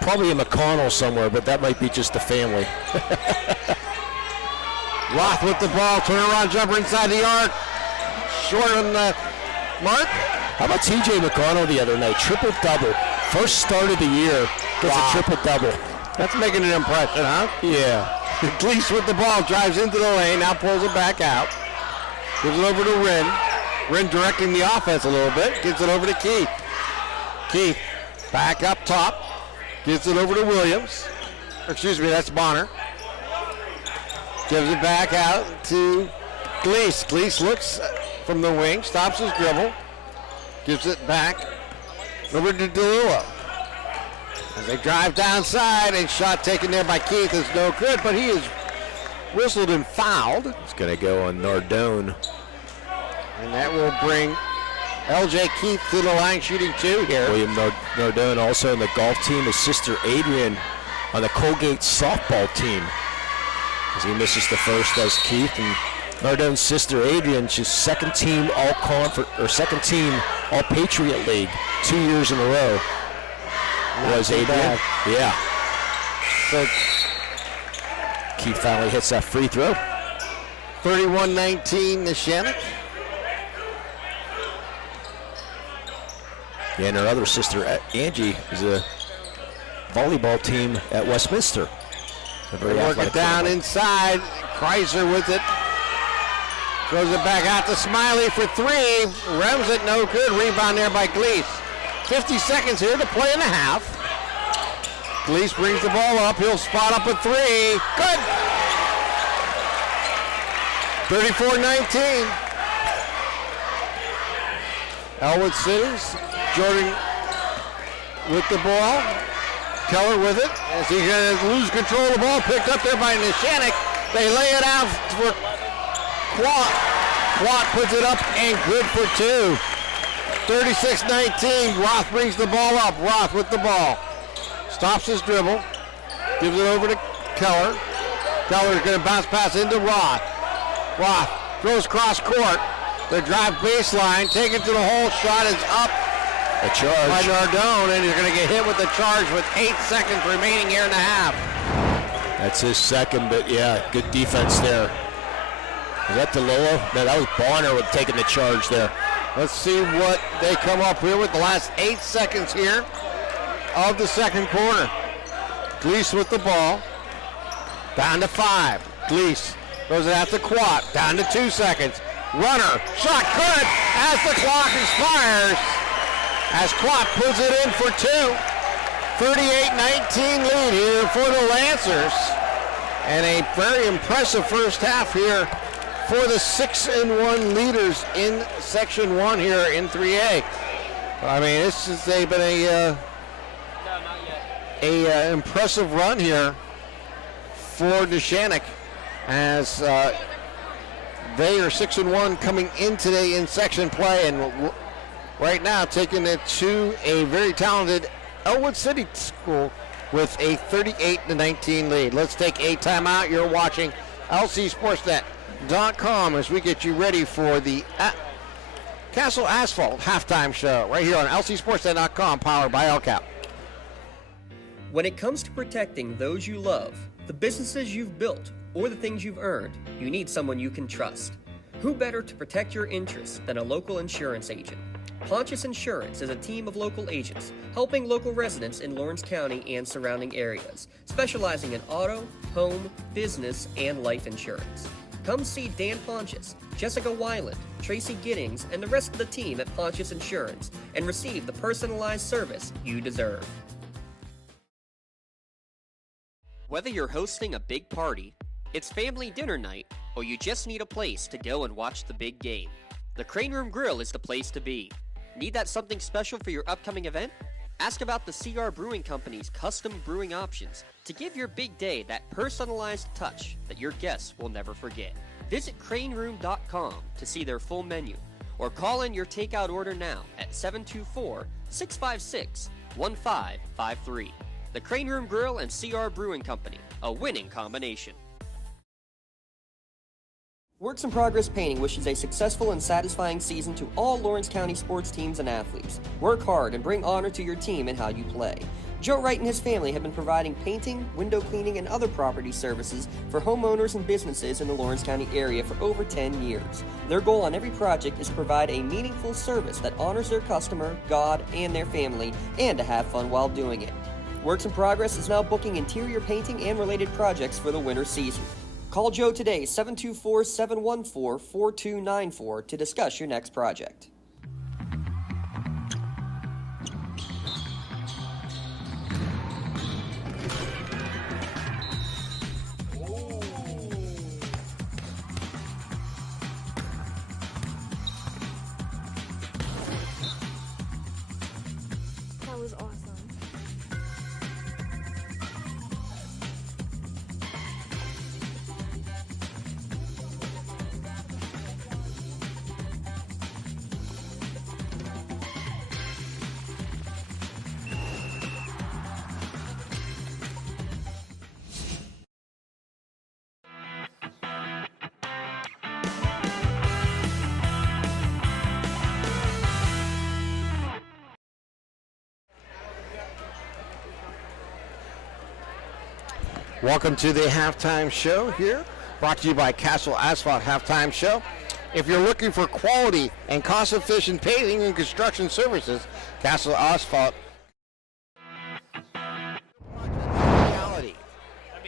Probably a McConnell somewhere, but that might be just the family. Roth with the ball, turnaround jumper inside the arc. Short on the mark. How about TJ McConnell the other night? Triple-double. First start of the year, gets a triple-double. That's making an impression, huh? Yeah. Gleese with the ball, drives into the lane, now pulls it back out. Gives it over to Rin. Rin directing the offense a little bit. Gives it over to Keith. Keith back up top. Gives it over to Williams. Excuse me, that's Bonner. Gives it back out to Gleese. Gleese looks from the wing, stops his dribble. Gives it back over to DeLuo. As they drive downside, and shot taken there by Keith is no good, but he is whistled and fouled. It's going to go on Nardone. And that will bring LJ Keith to the line, shooting 2 here. William Nardone also on the golf team. His sister Adrian on the Colgate softball team. As he misses the first, does Keith. And Nardone's sister Adrian, she's second team All Patriot League 2 years in a row. Was Adrian? Yeah. So Keith finally hits that free throw. 31-19 Neshannock. Yeah, and her other sister, Angie, is a volleyball team at Westminster. Work it down inside. Kreiser with it. Throws it back out to Smiley for 3. Rems it, no good. Rebound there by Gleese. 50 seconds here to play in the half. Gleese brings the ball up. He'll spot up a 3. Good. 34-19. Ellwood Cities. Jordan with the ball. Keller with it. Is he going to lose control of the ball? Picked up there by Neshannock. They lay it out for Quat. Quat puts it up and good for 2. 36-19. Roth brings the ball up. Roth with the ball. Stops his dribble. Gives it over to Keller. Keller's going to bounce pass into Roth. Roth throws cross court. The drive baseline. Take it to the hole. Shot is up. A charge by Nardone, and he's going to get hit with the charge with 8 seconds remaining here in the half. That's his second, but yeah, good defense there. Is that DeLuo? No, that was Bonner with taking the charge there. Let's see what they come up here with the last 8 seconds here of the second quarter. Gleese with the ball. Down to 5. Gleese throws it out to Quat. Down to 2 seconds. Runner. Shot good as the clock expires. As Quat puts it in for 2. 38-19 lead here for the Lancers. And a very impressive first half here for the 6-1 leaders in Section 1 here in 3A. I mean, this has been a impressive run here for Neshannock as they are 6-1 coming in today in section play, and right now taking it to a very talented Ellwood City School with a 38-19 lead. Let's take a timeout. You're watching LCSportsNet.com as we get you ready for the Castle Asphalt halftime show right here on LCSportsNet.com, powered by LCAP. When it comes to protecting those you love, the businesses you've built, or the things you've earned, you need someone you can trust. Who better to protect your interests than a local insurance agent? Pontius Insurance is a team of local agents helping local residents in Lawrence County and surrounding areas, specializing in auto, home, business, and life insurance. Come see Dan Pontius, Jessica Weiland, Tracy Giddings, and the rest of the team at Pontius Insurance and receive the personalized service you deserve. Whether you're hosting a big party, it's family dinner night, or you just need a place to go and watch the big game, the Crane Room Grill is the place to be. Need that something special for your upcoming event? Ask about the CR Brewing Company's custom brewing options to give your big day that personalized touch that your guests will never forget. Visit craneroom.com to see their full menu, or call in your takeout order now at 724-656-1553. The Crane Room Grill and CR Brewing Company, a winning combination. Works in Progress Painting wishes a successful and satisfying season to all Lawrence County sports teams and athletes. Work hard and bring honor to your team in how you play. Joe Wright and his family have been providing painting, window cleaning, and other property services for homeowners and businesses in the Lawrence County area for over 10 years. Their goal on every project is to provide a meaningful service that honors their customer, God, and their family, and to have fun while doing it. Works in Progress is now booking interior painting and related projects for the winter season. Call Joe today, 724-714-4294, to discuss your next project. That was awesome. Welcome to the halftime show here, brought to you by Castle Asphalt Halftime Show. If you're looking for quality and cost-efficient paving and construction services, Castle Asphalt. Reality.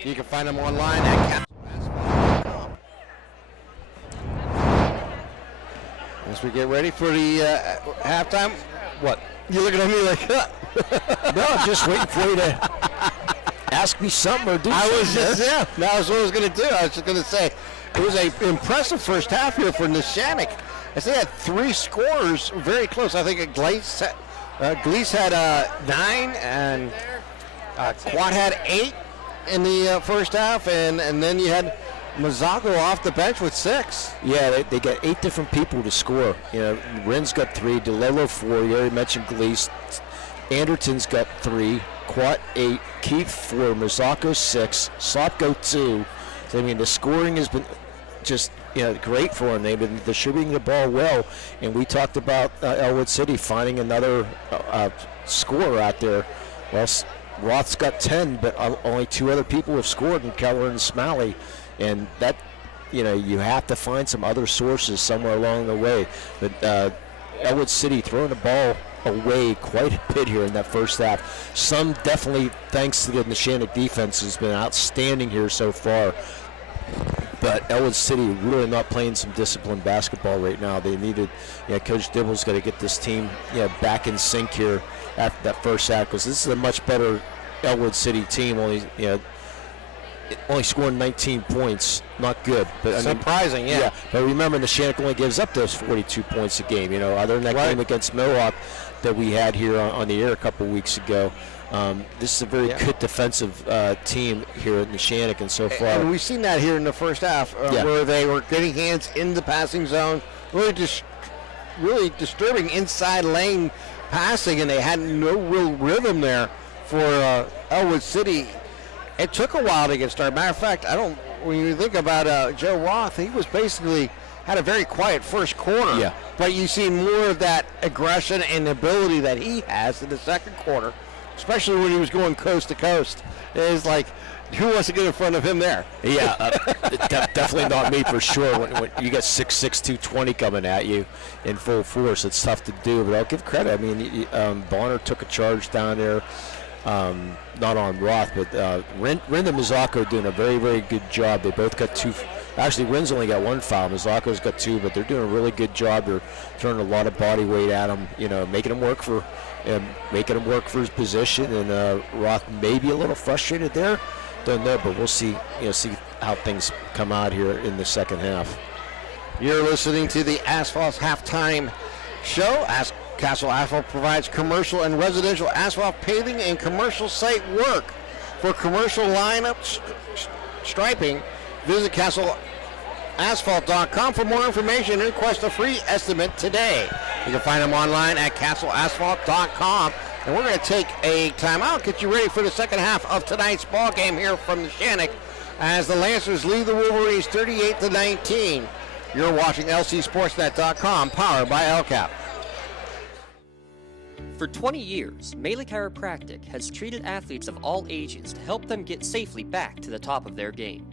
You can find them online at castleasphalt.com. As we get ready for the halftime, what? You're looking at me like, No, I'm just waiting for you to ask me something or do something. That's what I was going to do. I was just going to say, it was an impressive first half here for Neshannock, as they had three scorers very close. I think Gleese had 9 and Quad had 8 in the first half, and then you had Mazzago off the bench with 6. Yeah, they got 8 different people to score. You know, Ren's got 3, DeLillo 4. You already mentioned Gleese. Anderton's got 3, Quat 8, Keith 4, Mazzaco 6, Slopko 2. So, I mean, the scoring has been just great for them. They've been distributing the ball well, and we talked about Ellwood City finding another scorer out there. Well, Roth's got 10, but only 2 other people have scored, in Keller and Smalley, and that, you have to find some other sources somewhere along the way. But Ellwood City throwing the ball away quite a bit here in that first half. Some definitely thanks to the Neshannock defense has been outstanding here so far. But Ellwood City really not playing some disciplined basketball right now. They needed, Coach Dibble's got to get this team back in sync here after that first half, because this is a much better Ellwood City team. Only scoring 19 points, not good. But surprising, yeah. But remember, Neshannock only gives up those 42 points a game. Other than that game against Mohawk that we had here on the air a couple weeks ago. This is a very good defensive team here at Neshannock, and so far. And we've seen that here in the first half, where they were getting hands in the passing zone, really disturbing inside lane passing, and they had no real rhythm there for Ellwood City. It took a while to get started. Matter of fact, when you think about Joe Roth, he was basically had a very quiet first quarter. Yeah. But you see more of that aggression and ability that he has in the second quarter, especially when he was going coast to coast. It's like, who wants to get in front of him there? Yeah, definitely not me for sure. When you got 6'6", 220 coming at you in full force, it's tough to do. But I'll give credit. I mean, Bonner took a charge down there. Not on Roth, but Rinda Mazzacco doing a very, very good job. They both got two. Actually, Rin's only got one foul. Mazzacco's got two, but they're doing a really good job. They're throwing a lot of body weight at him, making him work for his position. And Roth may be a little frustrated there. Don't know, but we'll see. See how things come out here in the second half. You're listening to the Asphalt's halftime show. Castle Asphalt provides commercial and residential asphalt paving and commercial site work. For commercial lineup striping, visit castleasphalt.com for more information and request a free estimate today. You can find them online at castleasphalt.com. And we're going to take a timeout, get you ready for the second half of tonight's ball game here from Neshannock as the Lancers lead the Wolverines 38-19. You're watching LCSportsNet.com, powered by LCAP. For 20 years, Melee Chiropractic has treated athletes of all ages to help them get safely back to the top of their game.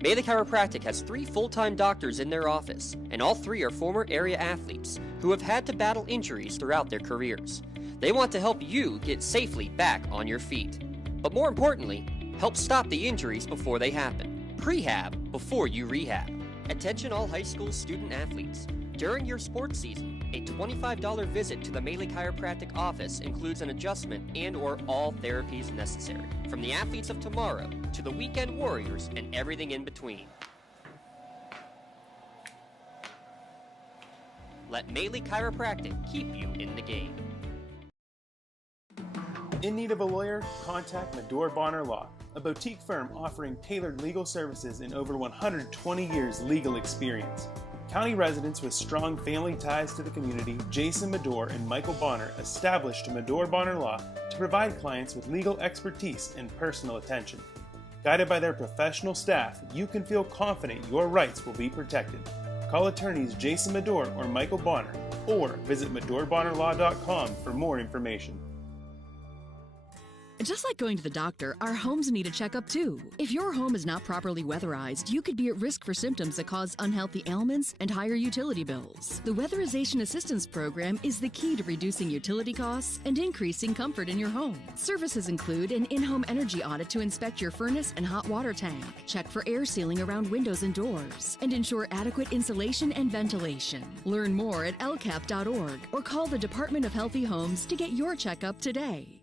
Melee Chiropractic has 3 full-time doctors in their office, and all 3 are former area athletes who have had to battle injuries throughout their careers. They want to help you get safely back on your feet. But more importantly, help stop the injuries before they happen. Prehab before you rehab. Attention all high school student athletes. During your sports season, a $25 visit to the Melee Chiropractic office includes an adjustment and/or all therapies necessary, from the athletes of tomorrow to the weekend warriors and everything in between. Let Melee Chiropractic keep you in the game. In need of a lawyer? Contact Medore Bonner Law, a boutique firm offering tailored legal services and over 120 years legal experience. County residents with strong family ties to the community, Jason Medore and Michael Bonner, established Medore Bonner Law to provide clients with legal expertise and personal attention. Guided by their professional staff, you can feel confident your rights will be protected. Call attorneys Jason Medore or Michael Bonner, or visit MedoreBonnerLaw.com for more information. Just like going to the doctor, our homes need a checkup too. If your home is not properly weatherized, you could be at risk for symptoms that cause unhealthy ailments and higher utility bills. The Weatherization Assistance Program is the key to reducing utility costs and increasing comfort in your home. Services include an in-home energy audit to inspect your furnace and hot water tank, check for air sealing around windows and doors, and ensure adequate insulation and ventilation. Learn more at lcap.org or call the Department of Healthy Homes to get your checkup today.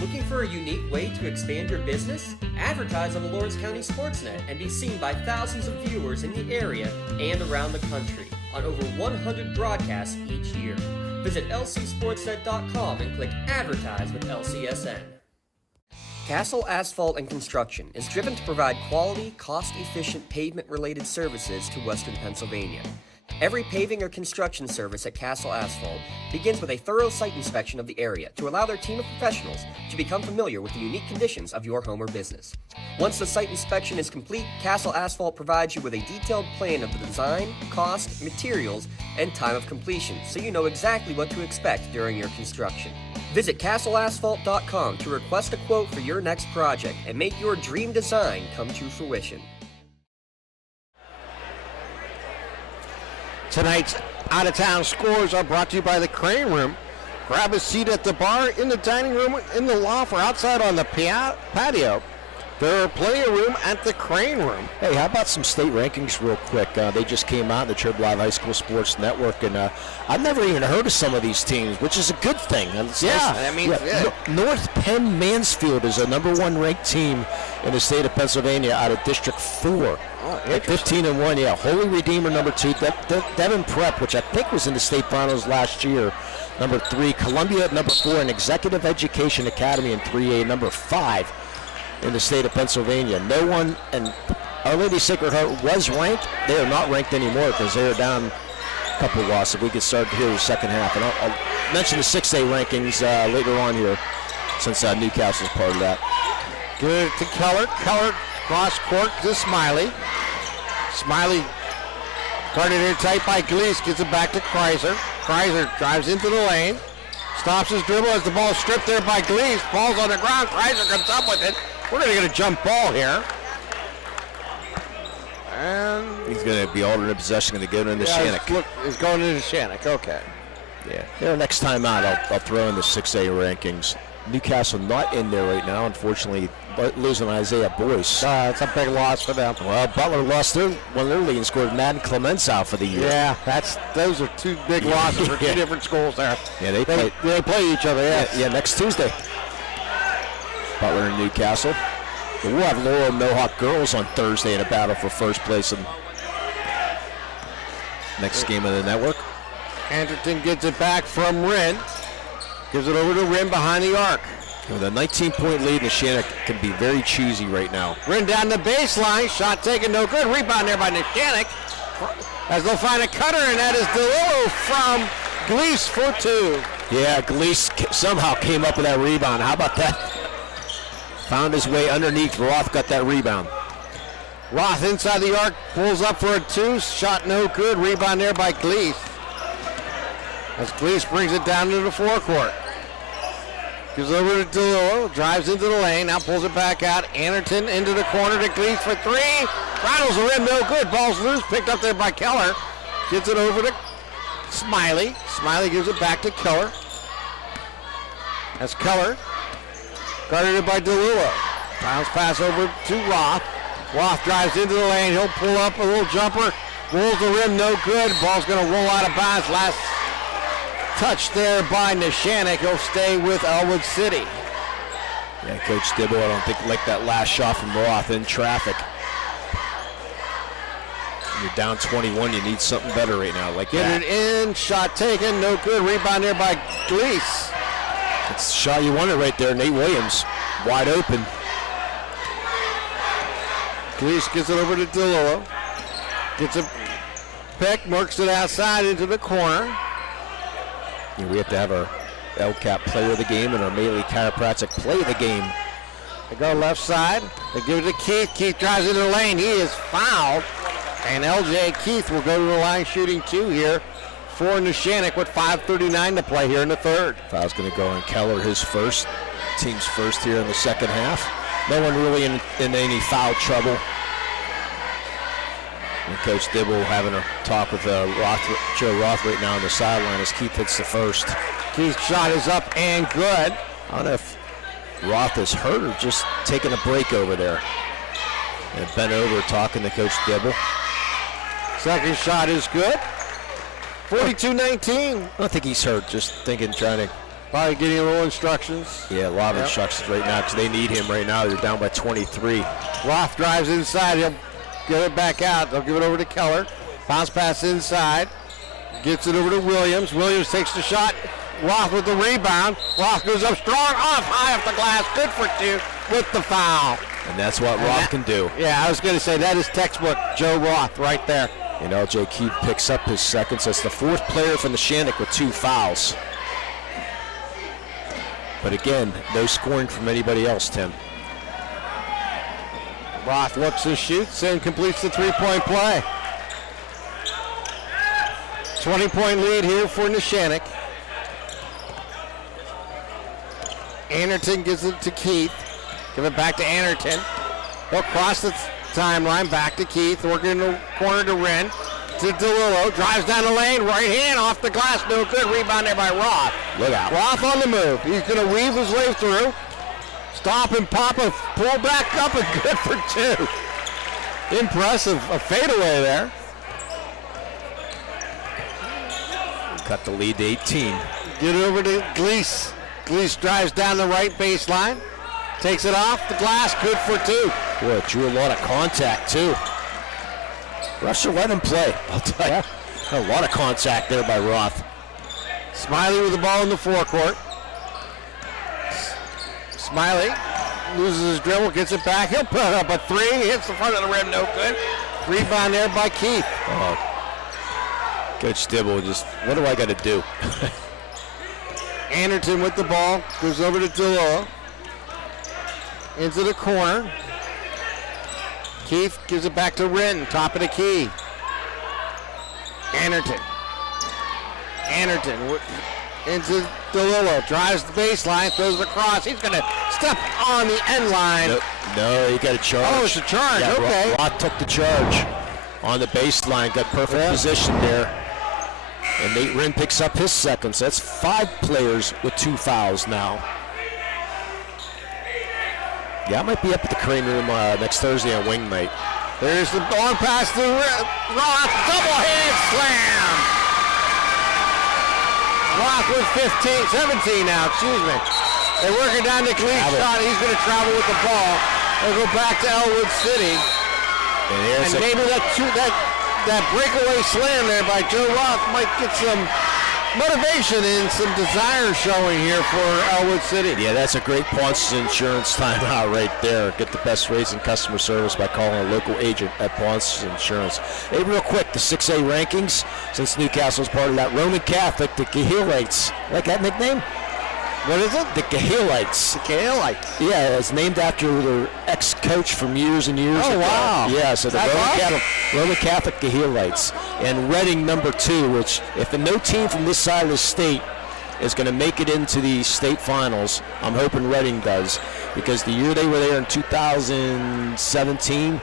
Looking for a unique way to expand your business? Advertise on the Lawrence County SportsNet and be seen by thousands of viewers in the area and around the country on over 100 broadcasts each year. Visit lcsportsnet.com and click Advertise with LCSN. Castle Asphalt and Construction is driven to provide quality, cost-efficient pavement-related services to Western Pennsylvania. Every paving or construction service at Castle Asphalt begins with a thorough site inspection of the area to allow their team of professionals to become familiar with the unique conditions of your home or business. Once the site inspection is complete, Castle Asphalt provides you with a detailed plan of the design, cost, materials, and time of completion, so you know exactly what to expect during your construction. Visit castleasphalt.com to request a quote for your next project and make your dream design come to fruition. Tonight's out-of-town scores are brought to you by the Crane Room. Grab a seat at the bar, in the dining room, in the loft, or outside on the patio. There are plenty of room at the Crane Room. Hey, how about some state rankings real quick? They just came out in the Trib Live High School Sports Network, and I've never even heard of some of these teams, which is a good thing. North Penn Mansfield is a #1 ranked team in the state of Pennsylvania out of District 4. At 15-1, yeah. Holy Redeemer, #2. Devon Prep, which I think was in the state finals last year, #3. Columbia at #4, and Executive Education Academy in 3A, #5 in the state of Pennsylvania. No one, and Our Lady Sacred Heart was ranked. They are not ranked anymore because they are down couple of losses. We can start here in the second half. And I'll mention the 6A rankings later on here, since Newcastle's part of that. Good to Keller. Keller cross court to Smiley. Smiley guarded in tight by Gleese. Gets it back to Kreiser. Kreiser drives into the lane. Stops his dribble as the ball stripped there by Gleese. Ball's on the ground. Kreiser comes up with it. We're going to get a jump ball here. And he's going to be alternate possession and go to Neshannock. He's going to Neshannock. Okay. Yeah. Here, next time out, I'll throw in the 6A rankings. Newcastle not in there right now, unfortunately, losing Isaiah Boyce. It's a big loss for them. Well, Butler lost one of their leading scorers, Madden Clements, out for the year. Yeah, those are two big losses for two different schools there. Yeah, they play each other. Yes. Yeah, next Tuesday. Butler and Newcastle. But we'll have Laurel Mohawk girls on Thursday in a battle for first place in next game of the network. Anderton gets it back from Wren. Gives it over to Wren behind the arc. With a 19-point lead, Neshannock can be very choosy right now. Wren down the baseline. Shot taken, no good. Rebound there by Neshannock. As they'll find a cutter, and that is DeLillo from Gleese for two. Yeah, Gleese somehow came up with that rebound. How about that? Found his way underneath. Roth got that rebound. Roth inside the arc, pulls up for a two. Shot no good. Rebound there by Gleese. As Gleese brings it down to the forecourt. Gives over to DeLillo, drives into the lane, now pulls it back out. Anderton into the corner to Gleese for three. Rattles the rim, no good. Ball's loose, picked up there by Keller. Gets it over to Smiley. Smiley gives it back to Keller. That's Keller. Guarded it by DeLillo. Bounce pass over to Roth. Roth drives into the lane. He'll pull up a little jumper. Rolls the rim, no good. Ball's going to roll out of bounds. Last touch there by Neshannock. He'll stay with Ellwood City. Yeah, Coach Dibble, I don't think like that last shot from Roth in traffic. When you're down 21, you need something better right now. Like Get it in, shot taken, no good. Rebound there by Gleese. It's the shot you wanted right there. Nate Williams, wide open. Gleese gets it over to DeLillo. Gets a pick, works it outside into the corner. Yeah, we have to have our LCAP player of the game and our Maley Chiropractic play of the game. They go left side. They give it to Keith. Keith drives into the lane. He is fouled. And LJ Keith will go to the line shooting two here for Neshannock with 5:39 to play here in the third. Foul's going to go on Keller, his first. Team's first here in the second half. No one really in any foul trouble. And Coach Dibble having a talk with Joe Roth right now on the sideline as Keith hits the first. Keith's shot is up and good. I don't know if Roth is hurt or just taking a break over there. And bent over talking to Coach Dibble. Second shot is good. 42-19. I don't think he's hurt, just trying to. Probably getting a little instructions. Yeah, a lot of instructions right now because they need him right now. They're down by 23. Roth drives inside. He'll get it back out. They'll give it over to Keller. Bounce pass inside. Gets it over to Williams. Williams takes the shot. Roth with the rebound. Roth goes up strong, high off the glass. Good for two with the foul. And that's what Roth can do. Yeah, I was going to say that is textbook Joe Roth right there. And LJ Keith picks up his second. So it's the fourth player from Neshannock with two fouls. But again, no scoring from anybody else, Tim. Roth looks and shoots and completes the three-point play. 20-point lead here for Neshannock. Anderton gives it to Keith. Give it back to Anderton. He'll cross the timeline, back to Keith, working in the corner to Wren. To DeLillo, drives down the lane, right hand off the glass, no good. Rebound there by Roth. Look out. Roth on the move. He's going to weave his way through. Stop and pop a pull back up and good for two. Impressive. A fadeaway there. Cut the lead to 18. Get it over to Gleese. Gleese drives down the right baseline. Takes it off the glass, good for two. Boy, it drew a lot of contact too. Russia let him play, I'll tell you. A lot of contact there by Roth. Smiley with the ball in the forecourt. Smiley loses his dribble, gets it back. He'll put up a three. Hits the front of the rim, no good. Rebound there by Keith. Coach Dibble just, what do I got to do? Anderton with the ball, goes over to DeLoa. Into the corner. Keith gives it back to Wren, top of the key. Anderton into DeLillo, drives the baseline, throws it across. He's going to step on the end line. No, he got a charge. Oh, it's a charge, yeah, okay. Roth took the charge on the baseline, got perfect position there. And Nate Wren picks up his second, so that's 5 players with 2 fouls now. Yeah, I might be up at the Crane Room next Thursday on wing night. There's the long pass to Roth, double-handed slam. Roth with 17 now, excuse me. They're working down the Gleason shot. He's going to travel with the ball. They'll go back to Ellwood City. And maybe that breakaway slam there by Joe Roth might get some motivation and some desire showing here for Ellwood City. Yeah, that's a great Paunce's Insurance timeout right there. Get the best rates and customer service by calling a local agent at Paunce's Insurance. Hey, real quick, the 6A rankings, since Newcastle's part of that Roman Catholic, the Gahilites. Like that nickname? What is it? The Gahilites. The Gahilites. Yeah, it's named after their ex-coach from years and years ago. Oh, wow. Yeah, so the Roman Catholic Gahilites. And Reading number 2, which if no team from this side of the state is going to make it into the state finals, I'm hoping Reading does. Because the year they were there in 2017,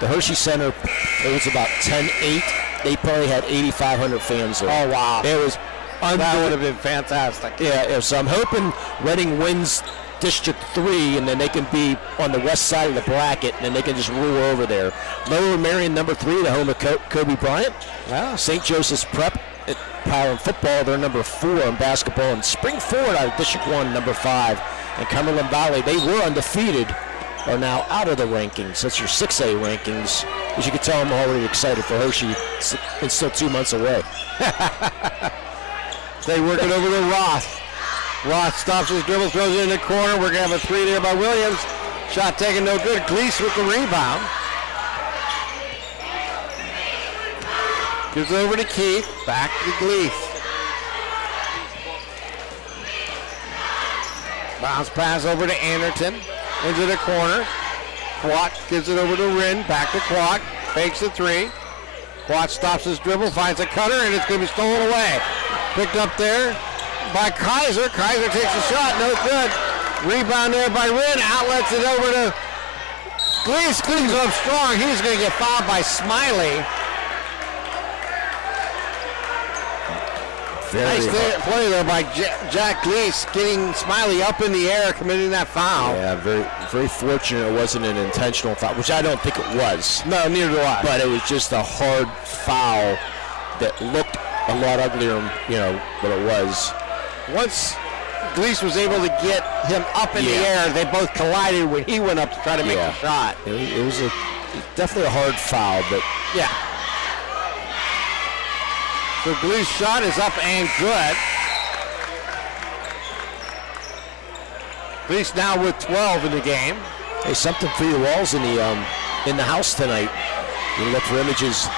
the Hershey Center holds about 10-8. They probably had 8,500 fans there. Oh, wow. It was that would have been fantastic. Yeah, so I'm hoping Reading wins District 3, and then they can be on the west side of the bracket, and then they can just rule over there. Lower Marion, number 3, the home of Kobe Bryant. Wow. St. Joseph's Prep at Power and Football, they're number 4 in basketball. And Springford out of District 1, number 5. And Cumberland Valley, they were undefeated, are now out of the rankings. That's your 6A rankings. As you can tell, I'm already excited for Hershey. It's still 2 months away. They work it over to Roth. Roth stops his dribble, throws it in the corner. We're going to have a 3 there by Williams. Shot taken, no good. Gleason with the rebound. Gives it over to Keith. Back to Gleason. Bounce pass over to Anderton. Into the corner. Quat gives it over to Wren. Back to Quat. Fakes the 3. Quat stops his dribble, finds a cutter, and it's going to be stolen away. Picked up there by Kaiser. Kaiser takes a shot, no good. Rebound there by Wren. Outlets it over to Gleason. Gleason's up strong. He's going to get fouled by Smiley. Nice play there by Jack Gleason, getting Smiley up in the air, committing that foul. Yeah, very, very fortunate it wasn't an intentional foul, which I don't think it was. No, neither do I. But it was just a hard foul that looked a lot uglier than, what it was. Once Gleason was able to get him up in the air, they both collided when he went up to try to make the shot. It was definitely a hard foul, but yeah. So Gleason's shot is up and good. Gleason now with 12 in the game. Hey, something for your walls in the house tonight. You look for images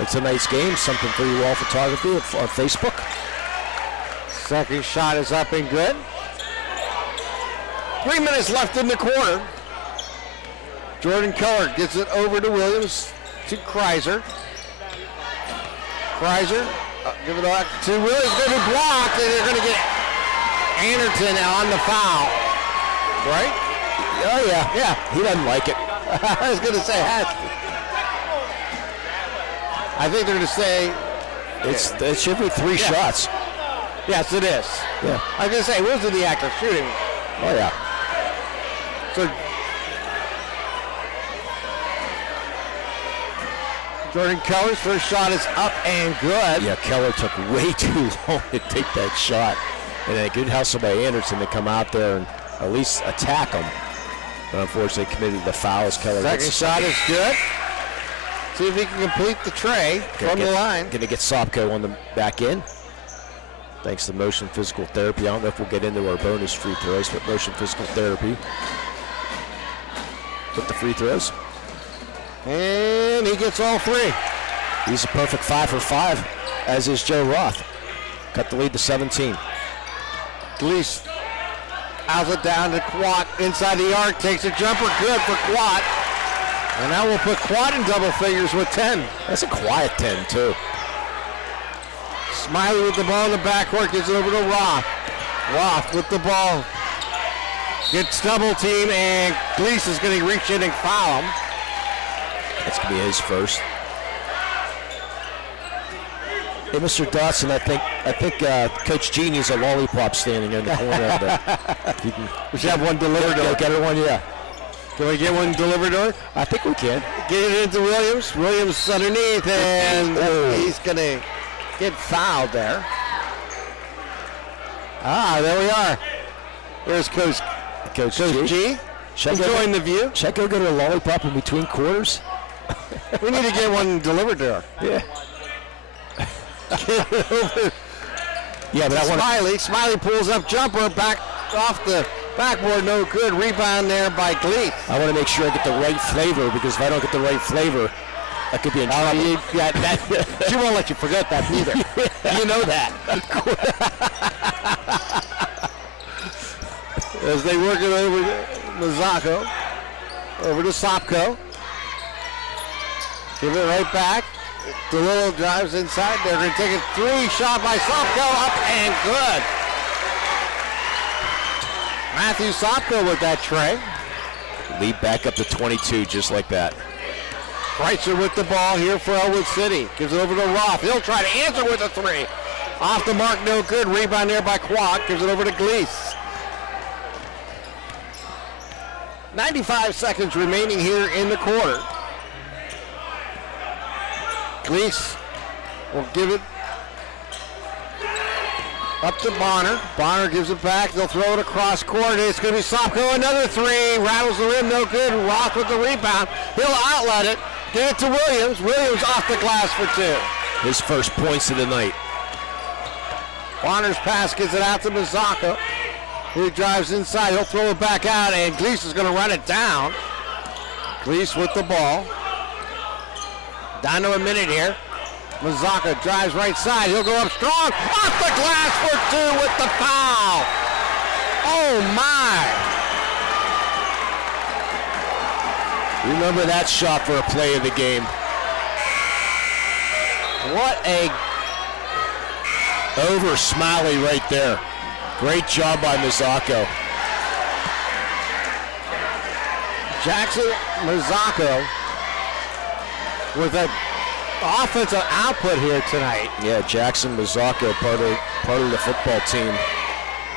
of tonight's game. Something for your wall photography on Facebook. Second shot is up and good. 3 minutes left in the quarter. Jordan Keller gets it over to Williams, to Kreiser. Kreiser, give it back to Williams. Going to be blocked, and they're going to get Anderton on the foul. Right? Oh, yeah. Yeah, he doesn't like it. I was going to say, I think they're going to say it should be 3 shots. Yes, it is. Yeah. I was going to say, Will's in the act of shooting. Oh, yeah. So Jordan Keller's first shot is up and good. Yeah, Keller took way too long to take that shot. And a good hustle by Anderson to come out there and at least attack him. But unfortunately committed the foul as Keller Second shot is good. See if he can complete the tray from the line. Going to get Sopko on the back end. Thanks to motion physical therapy. I don't know if we'll get into our bonus free throws, but motion physical therapy with the free throws. And he gets all 3. He's a perfect 5 for 5, as is Joe Roth. Cut the lead to 17. Gleese outs it down to Quat inside the arc, takes a jumper, good for Quat. And now we'll put Quat in double figures with 10. That's a quiet 10, too. Smiley with the ball in the backcourt, gives it over to Roth. Roth with the ball. Gets double team, and Gleese is going to reach in and foul him. That's going to be his first. Hey, Mr. Dawson, I think Coach G needs a lollipop standing in the corner of there. We should have one delivered to her. Get her one, yeah. Can we get one delivered to her? I think we can. Get it into Williams. Williams underneath, and he's going to get fouled there. There we are. There's Coach G. Enjoying the view. Should I go get her a lollipop in between quarters? We need to get one delivered to her. Yeah. Yeah, but Smiley pulls up jumper back off the backboard, no good. Rebound there by Gleese. I want to make sure I get the right flavor, because if I don't get the right flavor, I could be in trouble. She won't let you forget that neither. You know that. As they work it over Mazzocco, over to Sopko. Give it right back. DeLillo drives inside. They're going to take a three. Shot by Sopko, up and good. Matthew Sopko with that tray. Lead back up to 22, just like that. Kreitzer with the ball here for Ellwood City. Gives it over to Roth. He'll try to answer with a three. Off the mark, no good. Rebound there by Quat. Gives it over to Gleese. 95 seconds remaining here in the quarter. Gleese will give it up to Bonner. Bonner gives it back. They'll throw it across court. It's going to be Sopko. Another three. Rattles the rim. No good. Roth with the rebound. He'll outlet it. Get it to Williams. Williams off the glass for two. His first points of the night. Bonner's pass gets it out to Mazzocco. He drives inside. He'll throw it back out, and Gleese is going to run it down. Gleese with the ball. Down to a minute here. Mazzocco drives right side. He'll go up strong. Off the glass for two with the foul. Oh, my. Remember that shot for a play of the game. What a... Over Smiley right there. Great job by Mazzocco. Jackson Mazzocco with an offensive output here tonight. Yeah, Jackson Mazzocco, part of the football team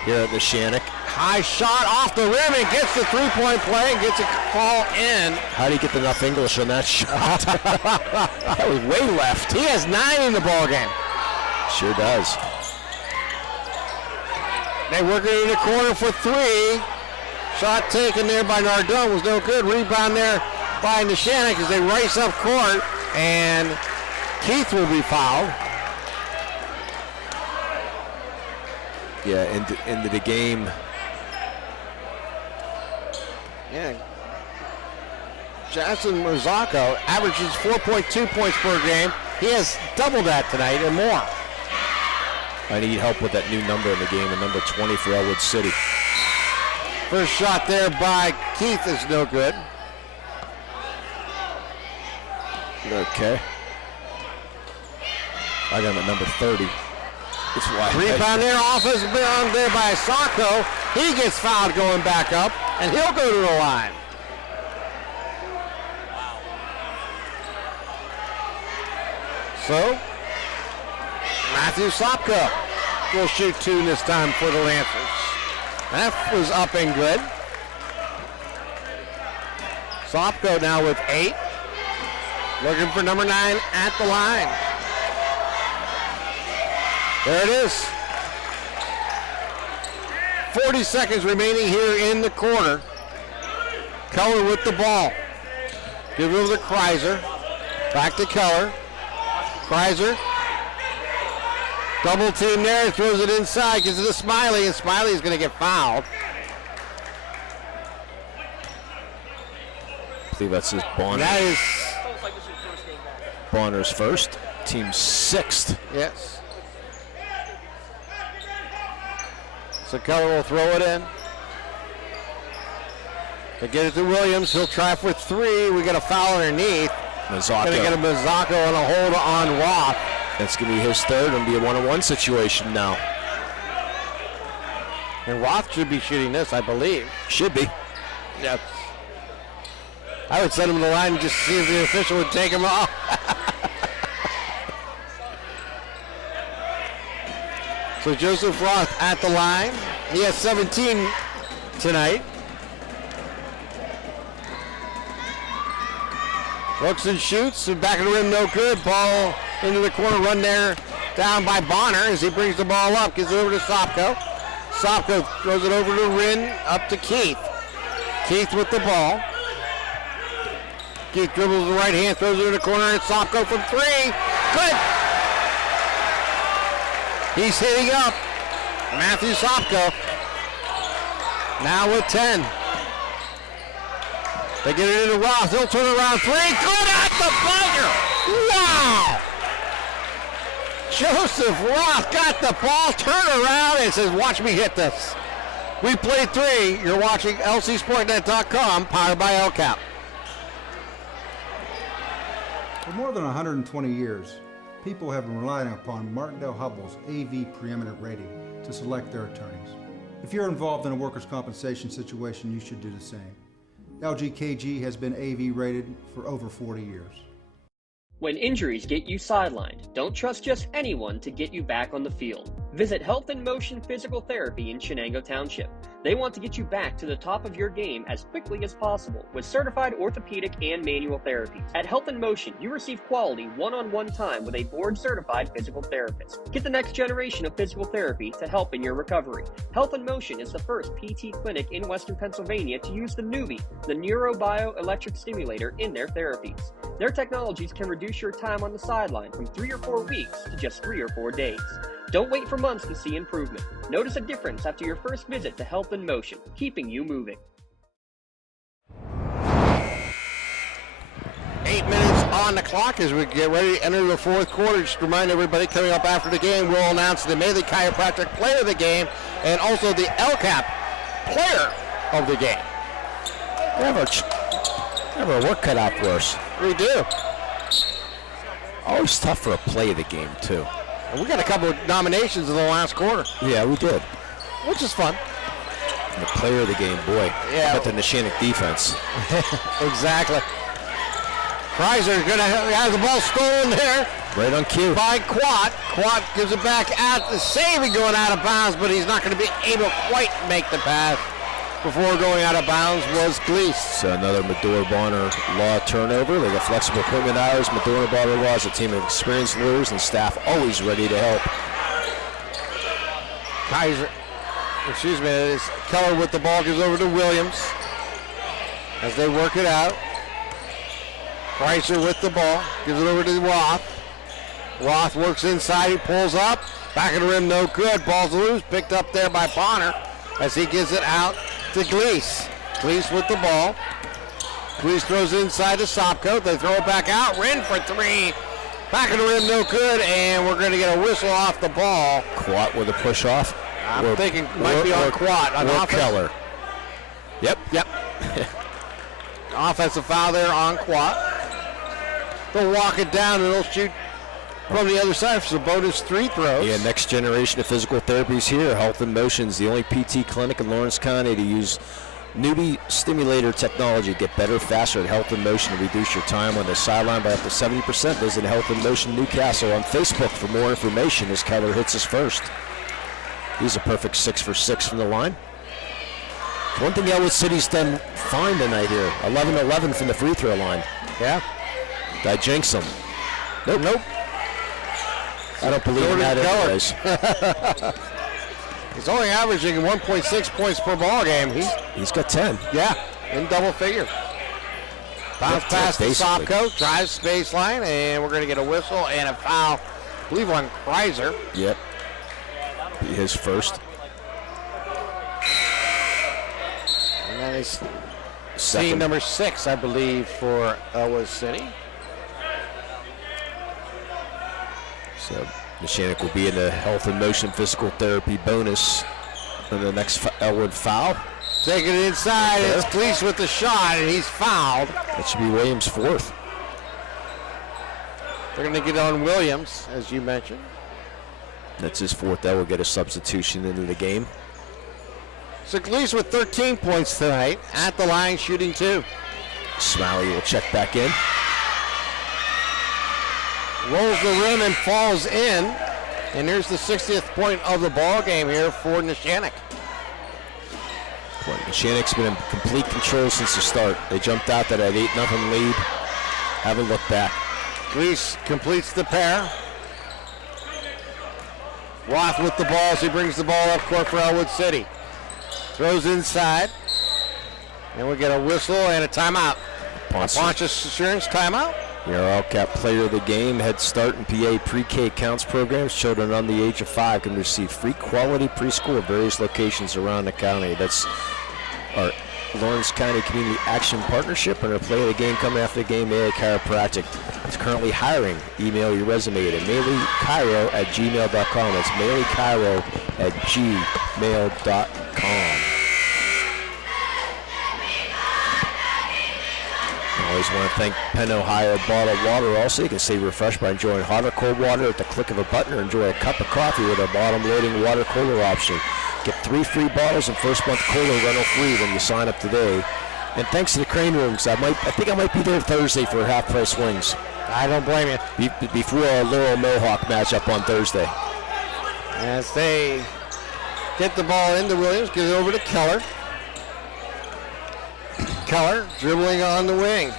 here at Neshannock. High shot off the rim and gets the three-point play and gets it fall in. How do you get enough English on that shot? That was way left. He has 9 in the ball game. Sure does. They work it in the corner for three. Shot taken there by Nardone was no good. Rebound there by Neshannock as they race up court, and Keith will be fouled. Yeah, into the game. Yeah. Jackson Mazzocco averages 4.2 points per game. He has double that tonight and more. I need help with that new number in the game, a number 20 for Ellwood City. First shot there by Keith is no good. Okay. I got him at number 30. It's wide. Rebound there, offense on there by Sacco. He gets fouled going back up, and he'll go to the line. So, Matthew Sopko will shoot two this time for the Lancers. That was up and good. Sopko now with 8. Looking for number 9 at the line. There it is. 40 seconds remaining here in the quarter. Keller with the ball. Give it over to Kreiser. Back to Keller. Kreiser. Double team there, throws it inside, gives it to Smiley, and Smiley is going to get fouled. I believe that's his Bonner. That is Bonners first, team 6th. Yes. So Keller will throw it in. They get it to Williams. He'll try for 3. We got a foul underneath. Mazzocco. Gonna get a Mazzocco and a hold on Roth. That's going to be his third and be a 1-on-1 situation now. And Roth should be shooting this, I believe. Should be. Yep. I would send him to the line and just see if the official would take him off. So Joseph Roth at the line. He has 17 tonight. Looks and shoots, and back of the rim, no good. Ball into the corner, run there, down by Bonner as he brings the ball up, gives it over to Sopko. Sopko throws it over to Rin, up to Keith. Keith with the ball. Keith dribbles the right hand, throws it in the corner, and Sopko from 3. Good! He's hitting up. Matthew Sopko. Now with 10. They get it into Roth. He'll turn around 3. Good at the buzzer! Wow! Joseph Roth got the ball, turned around, and says, watch me hit this. We played 3. You're watching LCSportNet.com, powered by LCAP. For more than 120 years, people have been relying upon Martindale-Hubbell's AV preeminent rating to select their attorneys. If you're involved in a workers' compensation situation, you should do the same. LGKG has been AV rated for over 40 years. When injuries get you sidelined, don't trust just anyone to get you back on the field. Visit Health in Motion Physical Therapy in Shenango Township. They want to get you back to the top of your game as quickly as possible with certified orthopedic and manual therapies. At Health in Motion, you receive quality one-on-one time with a board-certified physical therapist. Get the next generation of physical therapy to help in your recovery. Health in Motion is the first PT clinic in Western Pennsylvania to use the Nuvie, the neurobioelectric stimulator, in their therapies. Their technologies can reduce your time on the sideline from 3 or 4 weeks to just 3 or 4 days. Don't wait for months to see improvement. Notice a difference after your first visit to Health in Motion, keeping you moving. 8 minutes on the clock as we get ready to enter the 4th quarter. Just to remind everybody, coming up after the game, we'll announce the Melee Chiropractic Player of the Game and also the LCAP Player of the Game. We have our work cut out for us. We do. Always tough for a play of the game, too. And we got a couple of nominations in the last quarter. Yeah, we did. Which is fun. And the player of the game, boy. Yeah. But the Neshannock defense. Exactly. Kreiser has the ball stolen there. Right on cue. By Quat. Quat gives it back out. The saving going out of bounds, but he's not going to be able to quite make the pass. Before going out of bounds was Gleese. So another Medora-Bonner Law turnover. They got flexible equipment hours. Medora-Bonner Law is a team of experienced lawyers and staff always ready to help. Keller with the ball, gives over to Williams as they work it out. Kreiser with the ball, gives it over to Roth. Roth works inside, he pulls up. Back of the rim, no good. Ball's loose, picked up there by Bonner as he gives it out to Gleese. Gleese with the ball. Gleese throws it inside to Sopko. They throw it back out. Rin for 3. Back of the rim, no good, and we're going to get a whistle off the ball. Quat with a push off. I'm thinking might be on Quat. Or Keller. Yep. Offensive foul there on Quat. They'll walk it down and they'll shoot from the other side for some bonus 3 throws. Yeah, next generation of physical therapies here. Health in Motion is the only PT clinic in Lawrence County to use Nuvie stimulator technology. Get better, faster at Health in Motion and reduce your time on the sideline by up to 70%. Visit Health in Motion Newcastle on Facebook for more information as Keller hits his first. He's a perfect 6 for 6 from the line. One thing Ellwood City's done fine tonight here. 11-11 from the free throw line. Yeah. Did I jinx him? Nope. I don't believe in that anyways. He's only averaging 1.6 points per ball game. He's got 10. Yeah, in double figure. Bounce pass to Sopko, drives baseline, and we're going to get a whistle and a foul, I believe, on Kreiser. Yep. Be his first. And then he's team number 6, I believe, for Ellwood City. So Neshannock will be in the health and motion physical therapy bonus for the next Ellwood foul. Taking it inside, it's Gleese with the shot, and he's fouled. That should be Williams' fourth. They're going to get on Williams, as you mentioned. That's his fourth. That will get a substitution into the game. So Gleese with 13 points tonight, at the line shooting 2. Smiley will check back in. Rolls the rim and falls in. And here's the 60th point of the ball game here for Neshannock. Well, Neshannock's been in complete control since the start. They jumped out to that 8-0 lead. Haven't looked back. Gleese completes the pair. Roth with the ball as he brings the ball up court for Ellwood City. Throws inside. And we get a whistle and a timeout. Pontius Assurance timeout. Your LCAP player of the game, Head Start and PA pre-K counts programs. Children under the age of 5 can receive free quality preschool at various locations around the county. That's our Lawrence County Community Action Partnership, and our play of the game coming after the game, Melee Chiropractic. It's currently hiring. Email your resume to melechiro@gmail.com. That's melechiro@gmail.com. I always want to thank Penn Ohio Bottled Water. Also, you can stay refreshed by enjoying hot or cold water at the click of a button, or enjoy a cup of coffee with our bottom-loading water cooler option. Get 3 free bottles and first month cooler rental free when you sign up today. And thanks to the Crane Rooms, I think I might be there Thursday for half-price wings. I don't blame you. Before our Laurel Mohawk matchup on Thursday. As they get the ball into Williams, get it over to Keller. Keller dribbling on the wing.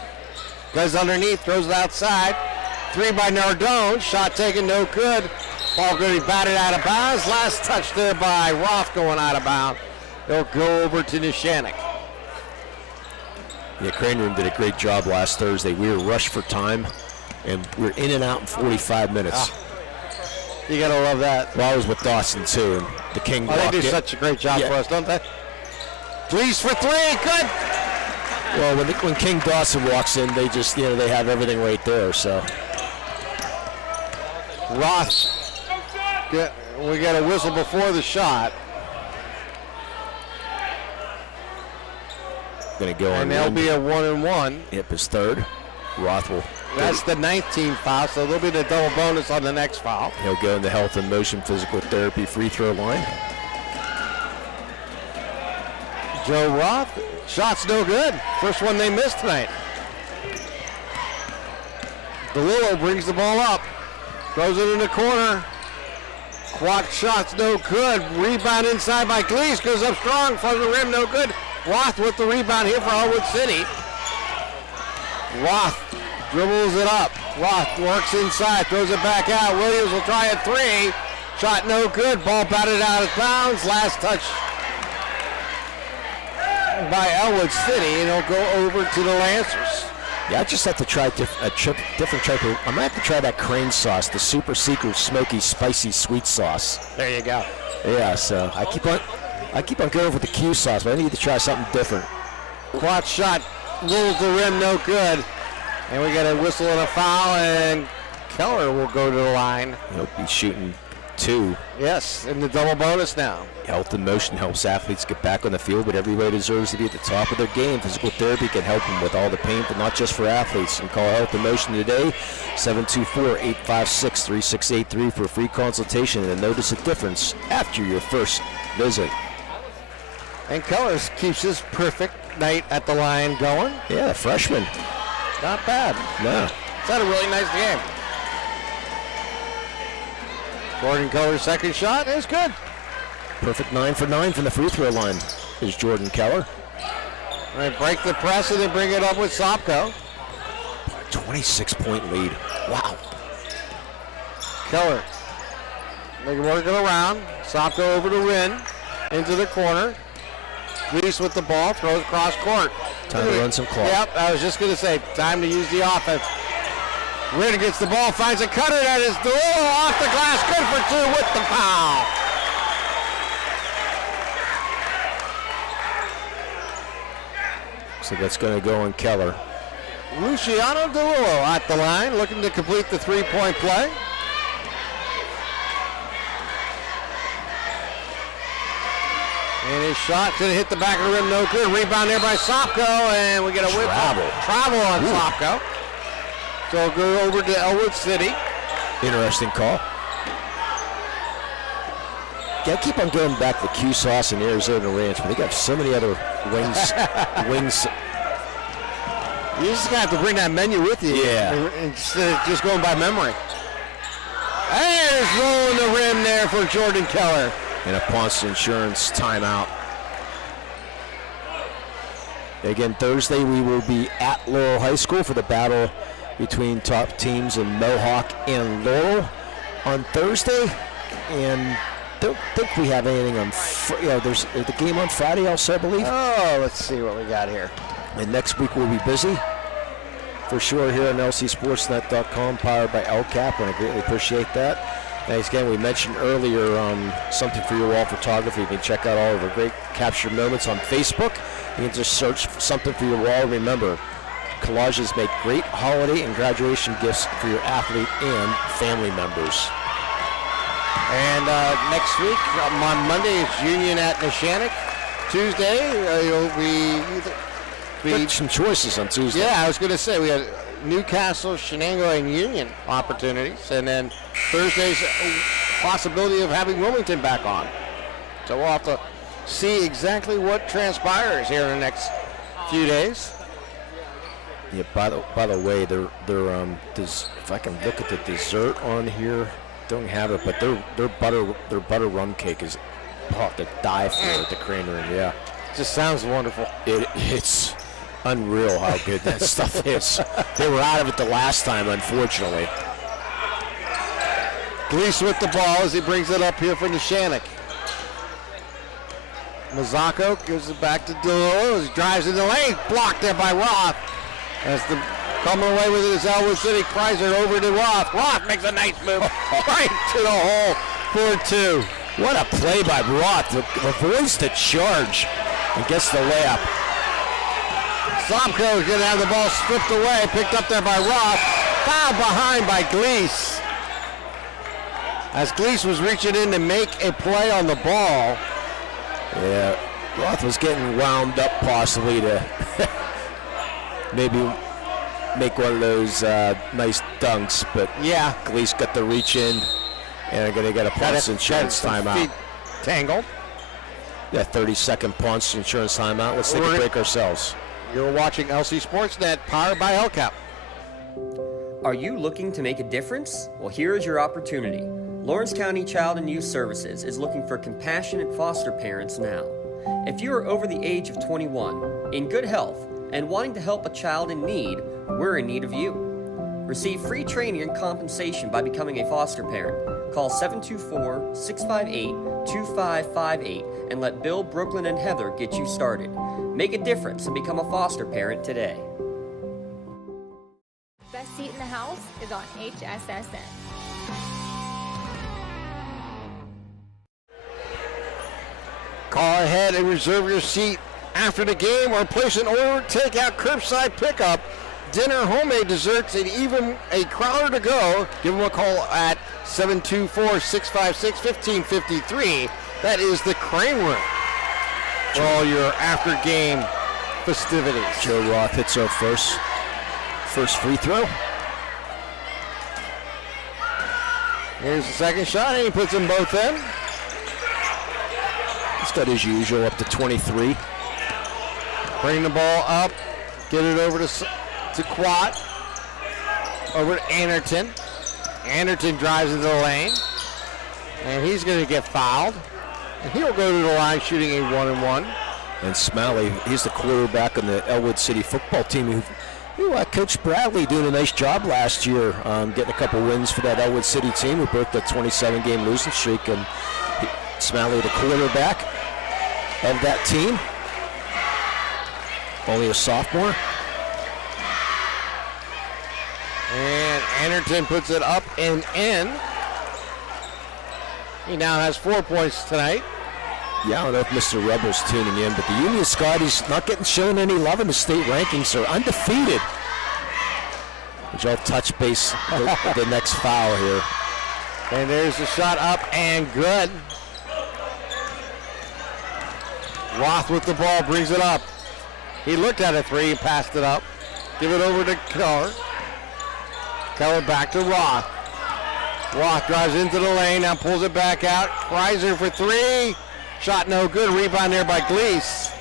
Goes underneath, throws it outside. 3 by Nardone. Shot taken, no good. Ball going to be batted out of bounds. Last touch there by Roth going out of bounds. They'll go over to Neshannock. Yeah, Crane Room did a great job last Thursday. We were rushed for time, and we were in and out in 45 minutes. You got to love that. Well, I was with Dawson, too, and the King they do such a great job for us, don't they? Gleese for 3, good! Well, when King Dawson walks in, they just, they have everything right there, so. Roth, we got a whistle before the shot. Going to go on. And there'll be a 1-and-1. Yep, his third. Roth will. That's the 19th foul, so there'll be the double bonus on the next foul. He'll go in the health and motion physical therapy free throw line. Joe Roth, shot's no good. First one they missed tonight. DeLillo brings the ball up. Throws it in the corner. Quack shot's no good. Rebound inside by Gleese. Goes up strong from the rim, no good. Roth with the rebound here for Ellwood City. Roth dribbles it up. Roth works inside, throws it back out. Williams will try a 3. Shot no good. Ball batted out of bounds. Last touch by Ellwood City, and it'll go over to the Lancers. Yeah, I just have to try a different type of. I might have to try that Crane sauce, the super secret smoky spicy sweet sauce. There you go. Yeah, so I keep on going with the Q sauce, but I need to try something different. Quad shot rolls the rim, no good, and we got a whistle and a foul, and Keller will go to the line. He'll be shooting 2. Yes, in the double bonus now. Health and motion helps athletes get back on the field, but everybody deserves to be at the top of their game. Physical therapy can help them with all the pain, but not just for athletes. You can call Health and Motion today, 724-856-3683 for a free consultation and notice a difference after your first visit. And Keller keeps his perfect night at the line going. Yeah, freshman. Not bad. No. It's had a really nice game. Jordan Keller's second shot is good. Perfect 9 for 9 from the free throw line is Jordan Keller. All right, break the press and then bring it up with Sopko. 26-point lead. Wow. Keller. They can work it around. Sopko over to Wynn. Into the corner. Gleese with the ball. Throws across court. Time to run some clock. Yep, I was just going to say, time to use the offense. Wynn gets the ball, finds a cutter. That is DeLillo off the glass. Good for 2 with the foul. So that's going to go on Keller. Luciano DeLillo at the line, looking to complete the 3-point play. shot, going to hit the back of the rim, no good. Rebound there by Sopko, and we get a whip. Travel on Sopko. So it'll go over to Ellwood City. Interesting call. Gotta keep on going back to Q Sauce and Arizona Ranch, but they got so many other wings. You just got to bring that menu with you. Yeah. Instead of just going by memory. There's rolling the rim there for Jordan Keller. And a Ponce Insurance timeout. Again, Thursday we will be at Laurel High School for the battle between top teams in Mohawk and Laurel on Thursday. And don't think we have anything on there's the game on Friday also, I believe. Oh, let's see what we got here. And next week we'll be busy for sure here on lcsportsnet.com, powered by LCAP, and I greatly appreciate that. Thanks again. We mentioned earlier Something for Your Wall Photography. You can check out all of our great capture moments on Facebook. You can just search Something for Your Wall. Remember, collages make great holiday and graduation gifts for your athlete and family members. And next week, on Monday, it's Union at Neshannock. Tuesday, you'll be some choices on Tuesday. Yeah, I was going to say, we had Newcastle, Shenango, and Union opportunities. And then Thursday's possibility of having Wilmington back on. So we'll have to see exactly what transpires here in the next few days. Yeah, by the way, they're if I can look at the dessert on here, don't have it, but their butter rum cake is to die for at the Crane Room. Yeah, just sounds wonderful. It's unreal how good that stuff is. They were out of it the last time, unfortunately. Gleese with the ball as he brings it up here for Neshannock. Mazzocco gives it back to DeLillo. He drives in the lane, blocked there by Roth. As the coming away with it is Ellwood City. Kreiser over to Roth. Roth makes a nice move right to the hole for 2. What a play by Roth. Avoids the charge and gets the layup. Sopko is going to have the ball stripped away, picked up there by Roth. Foul behind by Gleese. As Gleese was reaching in to make a play on the ball. Yeah, Roth was getting wound up possibly to maybe make one of those nice dunks, but yeah, Gleese got the reach in, and they're going to get a Ponce Insurance timeout. Tangled. Yeah, 30-second Ponce Insurance timeout. Let's take a break ourselves. You're watching LC SportsNet, powered by LCAP. Are you looking to make a difference? Well, here is your opportunity. Lawrence County Child and Youth Services is looking for compassionate foster parents now. If you are over the age of 21, in good health, and wanting to help a child in need, we're in need of you. Receive free training and compensation by becoming a foster parent. Call 724-658-2558 and let Bill, Brooklyn, and Heather get you started. Make a difference and become a foster parent today. Best seat in the house is on HSSN. Call ahead and reserve your seat after the game or place an order, take out curbside pickup, dinner, homemade desserts, and even a crowler to go. Give them a call at 724-656-1553. That is the Crane Room for all your after-game festivities. Joe Roth hits our first free throw. Here's the second shot, and he puts them both in. He's got his usual up to 23. Bring the ball up, get it over to Quat, over to Anderton. Anderton drives into the lane, and he's going to get fouled. And he'll go to the line shooting a 1-and-1. And Smalley, he's the quarterback on the Ellwood City football team who Coach Bradley doing a nice job last year, getting a couple wins for that Ellwood City team who broke that 27-game losing streak. And Smalley, the quarterback of that team, only a sophomore. And Anderton puts it up and in. He now has 4 points tonight. Yeah, I don't know if Mr. Rebel's tuning in, but the Union Scotties not getting shown any love in the state rankings. Are undefeated. Which I'll touch base the next foul here. And there's the shot up and good. Roth with the ball, brings it up. He looked at a three, passed it up. Give it over to Keller. Keller back to Roth. Roth drives into the lane, now pulls it back out. Kreiser for three. Shot no good. Rebound there by Gleese.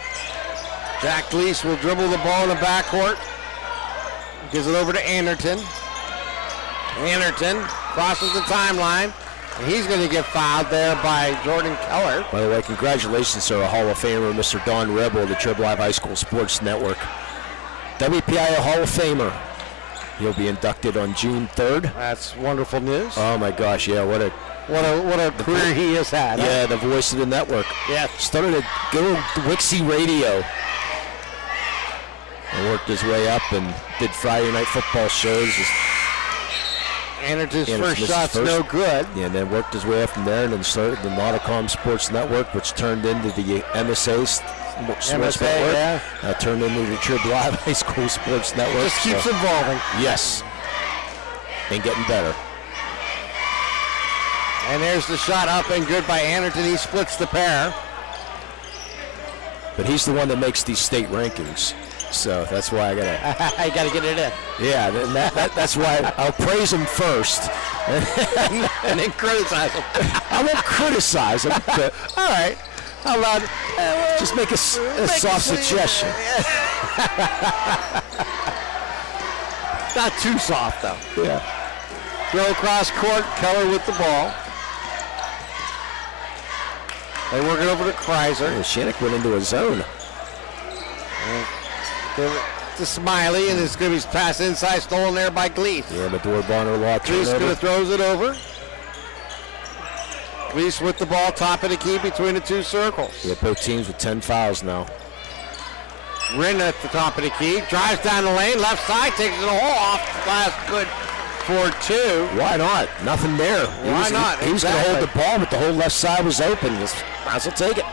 Jack Gleese will dribble the ball in the backcourt. Gives it over to Anderton. Anderton crosses the timeline. And he's going to get fouled there by Jordan Keller. By the way, congratulations to our Hall of Famer, Mr. Don Rebel of the Trib Live High School Sports Network. WPIAL Hall of Famer. He'll be inducted on June 3rd. That's wonderful news. Oh my gosh, yeah, what a career he has had. Yeah, huh? the voice of the network. Yeah. Started at good Wixie Radio. And worked his way up and did Friday night football shows. Anderton's first shot's no good. Yeah, and then worked his way up from there and then started the Nauticom Sports Network, which turned into the MSA Sports Network. Yeah. Turned into the Trib Live High School Sports Network. Just keeps evolving. Yes. And getting better. And there's the shot up and good by Anderton. He splits the pair. But he's the one that makes these state rankings. So that's why I gotta get it in. Yeah, that's why I'll praise him first, and then criticize him. I won't criticize him, but all right. How about just make a soft suggestion? Not too soft though. Yeah. Throw across court. Keller with the ball. They work it over to Kreiser. Neshannock went into a zone. To Smiley, and it's going to be passed inside, stolen there by Gleese. Yeah, Medora Bonner Law. Gleese going to throws it over. Gleese with the ball, top of the key between the two circles. Yeah, both teams with 10 fouls now. Rin at the top of the key, drives down the lane, left side, takes it all off. Glass good for two. Why not? Nothing there. Why not? He was going to hold the ball, but the whole left side was open. Might as well take it.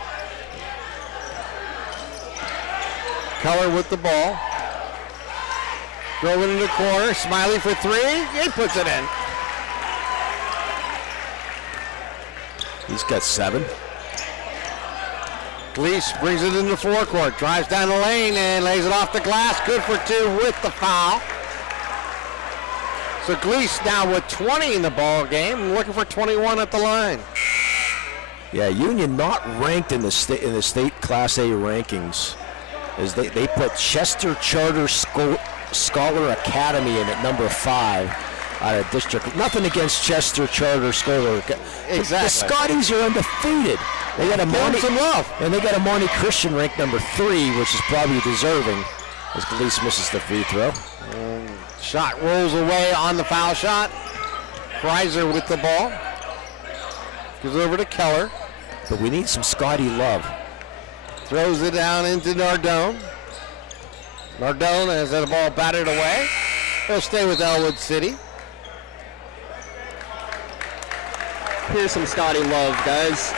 Keller with the ball. Throw it in the corner. Smiley for three. He puts it in. He's got 7. Gleese brings it into forecourt. Drives down the lane and lays it off the glass. Good for 2 with the foul. So Gleese now with 20 in the ball game. Looking for 21 at the line. Yeah, Union not ranked in the state Class A rankings. Is they put Chester Charter Scholar Academy in at number 5 out of district. Nothing against Chester Charter Scholar. Exactly. The Scotties are undefeated. They got a some love. And they got a Monty Christian ranked number 3, which is probably deserving, as Gleese misses the free throw. Shot rolls away on the foul shot. Kreiser with the ball. Gives it over to Keller. But we need some Scotty love. Throws it down into Nardone. Nardone has the ball batted away. He'll stay with Ellwood City. Here's some Scotty love, guys.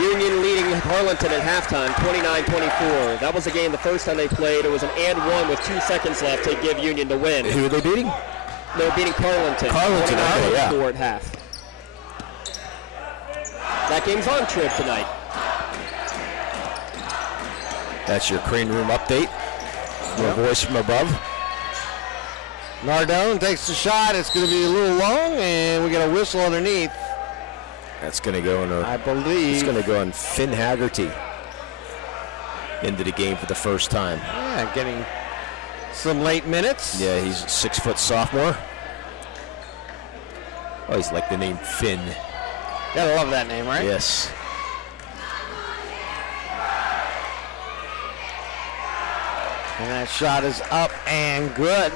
Union leading Harlington at halftime, 29-24. That was a game the first time they played. It was an and 1 with 2 seconds left to give Union the win. Who are they beating? They're beating Carlinton. Carlinton, okay, yeah. 29-24 at half. That game's on Trib tonight. That's your Crane Room update. More voice from above. Nardone takes the shot. It's going to be a little long, and we got a whistle underneath. That's going to go in I believe. It's going to go on Finn Haggerty into the game for the first time. Yeah, getting some late minutes. Yeah, he's a 6-foot sophomore. Oh, he's like the name Finn. Gotta love that name, right? Yes. And that shot is up and good.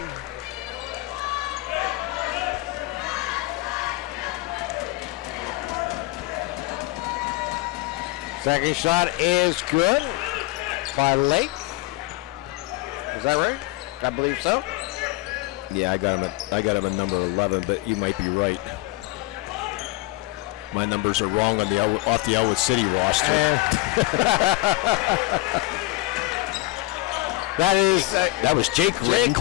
Second shot is good by Lake. Is that right? I believe so. Yeah, I got him at number 11, but you might be right. My numbers are wrong on off the Ellwood City roster. That was Jake Wren.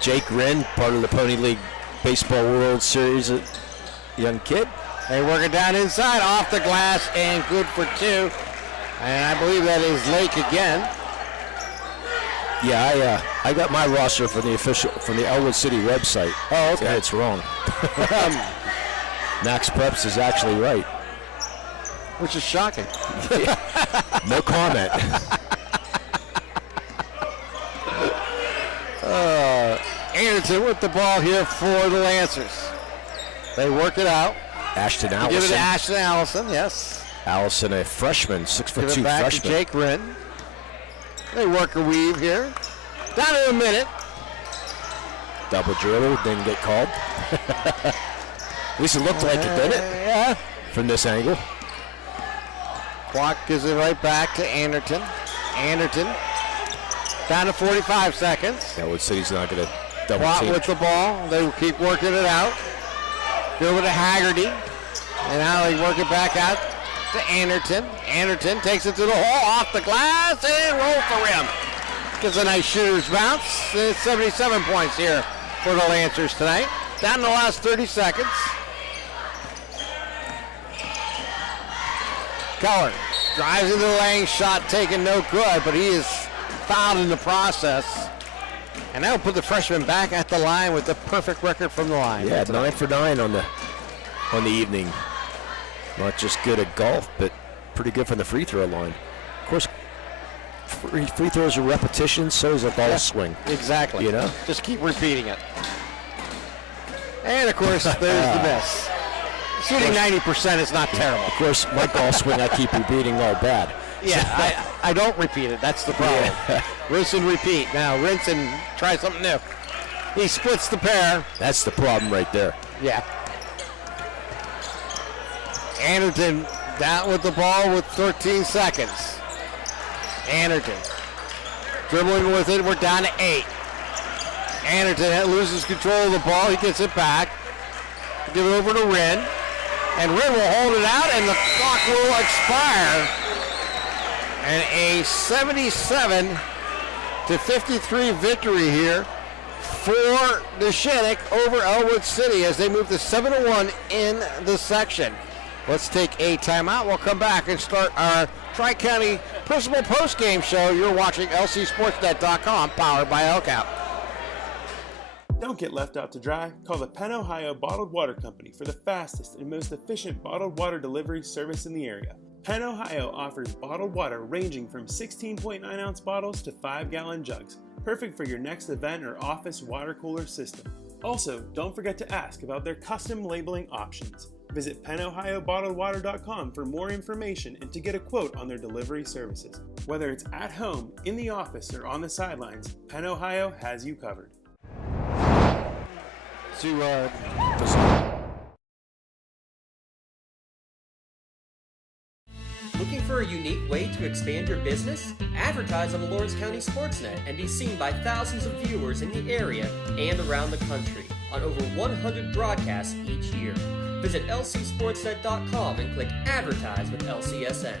Jake Wren, part of the Pony League Baseball World Series, young kid. They work it down inside, off the glass, and good for 2. And I believe that is Lake again. Yeah, I got my roster from the Ellwood City website. Oh, okay. Yeah, it's wrong. Max Preps is actually right. Which is shocking. No comment. Anderson with the ball here for the Lancers. They work it out. Ashton Allison. Give it to Ashton Allison, yes. Allison, a freshman, 6'2" Give it back freshman. to Jake Wren. They work a weave here. Down to a minute. Double dribble, didn't get called. At least it looked like it, didn't it? Yeah. From this angle. Clock gives it right back to Anderton. Anderton down to 45 seconds. Ellwood City's not going to double Watt team. with the ball. They will keep working it out. Go over to Haggerty. And now they work it back out to Anderton. Anderton takes it to the hole, off the glass, and rolls the rim. Gets a nice shooter's bounce. It's 77 points here for the Lancers tonight. Down to the last 30 seconds. Keller drives into the lane, shot taken, no good, but he is fouled in the process. And that'll put the freshman back at the line with the perfect record from the line. Yeah, 9 for 9 on the evening. Not just good at golf, but pretty good from the free throw line. Of course, free throws are repetitions, so is a ball swing. Exactly. You know? Just keep repeating it. And of course, there's the miss. Shooting 90% is not terrible. Of course, my golf swing I keep repeating all bad. Yeah, I don't repeat it. That's the problem. Yeah. Rinse and repeat. Now, rinse and try something new. He splits the pair. That's the problem right there. Yeah. Anderton down with the ball with 13 seconds. Anderton dribbling with it. We're down to 8. Anderton loses control of the ball. He gets it back. Give it over to Wren. And Wren will hold it out, and the clock will expire. And a 77-53 victory here for Neshannock over Ellwood City as they move to 7-1 in the section. Let's take a timeout. We'll come back and start our Tri-County Principal Postgame show. You're watching LCSportsNet.com, powered by LCAP. Don't get left out to dry. Call the Penn Ohio Bottled Water Company for the fastest and most efficient bottled water delivery service in the area. Penn Ohio offers bottled water ranging from 16.9-ounce bottles to 5-gallon jugs, perfect for your next event or office water cooler system. Also, don't forget to ask about their custom labeling options. Visit PennOhioBottledWater.com for more information and to get a quote on their delivery services. Whether it's at home, in the office, or on the sidelines, Penn Ohio has you covered. Looking for a unique way to expand your business? Advertise on the Lawrence County SportsNet and be seen by thousands of viewers in the area and around the country on over 100 broadcasts each year. Visit LCSportsNet.com and click Advertise with LCSN.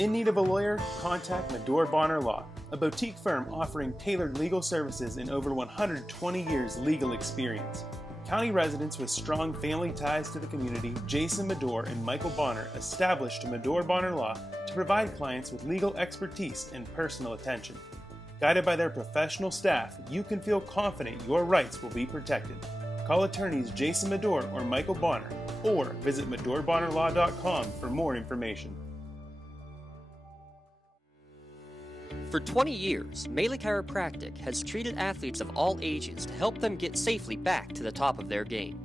In need of a lawyer? Contact Medore Bonner Law, a boutique firm offering tailored legal services and over 120 years legal experience. County residents with strong family ties to the community, Jason Medore and Michael Bonner, established Medore Bonner Law to provide clients with legal expertise and personal attention. Guided by their professional staff, you can feel confident your rights will be protected. Call attorneys Jason Medore or Michael Bonner, or visit MedoreBonnerLaw.com for more information. For 20 years, Melee Chiropractic has treated athletes of all ages to help them get safely back to the top of their game.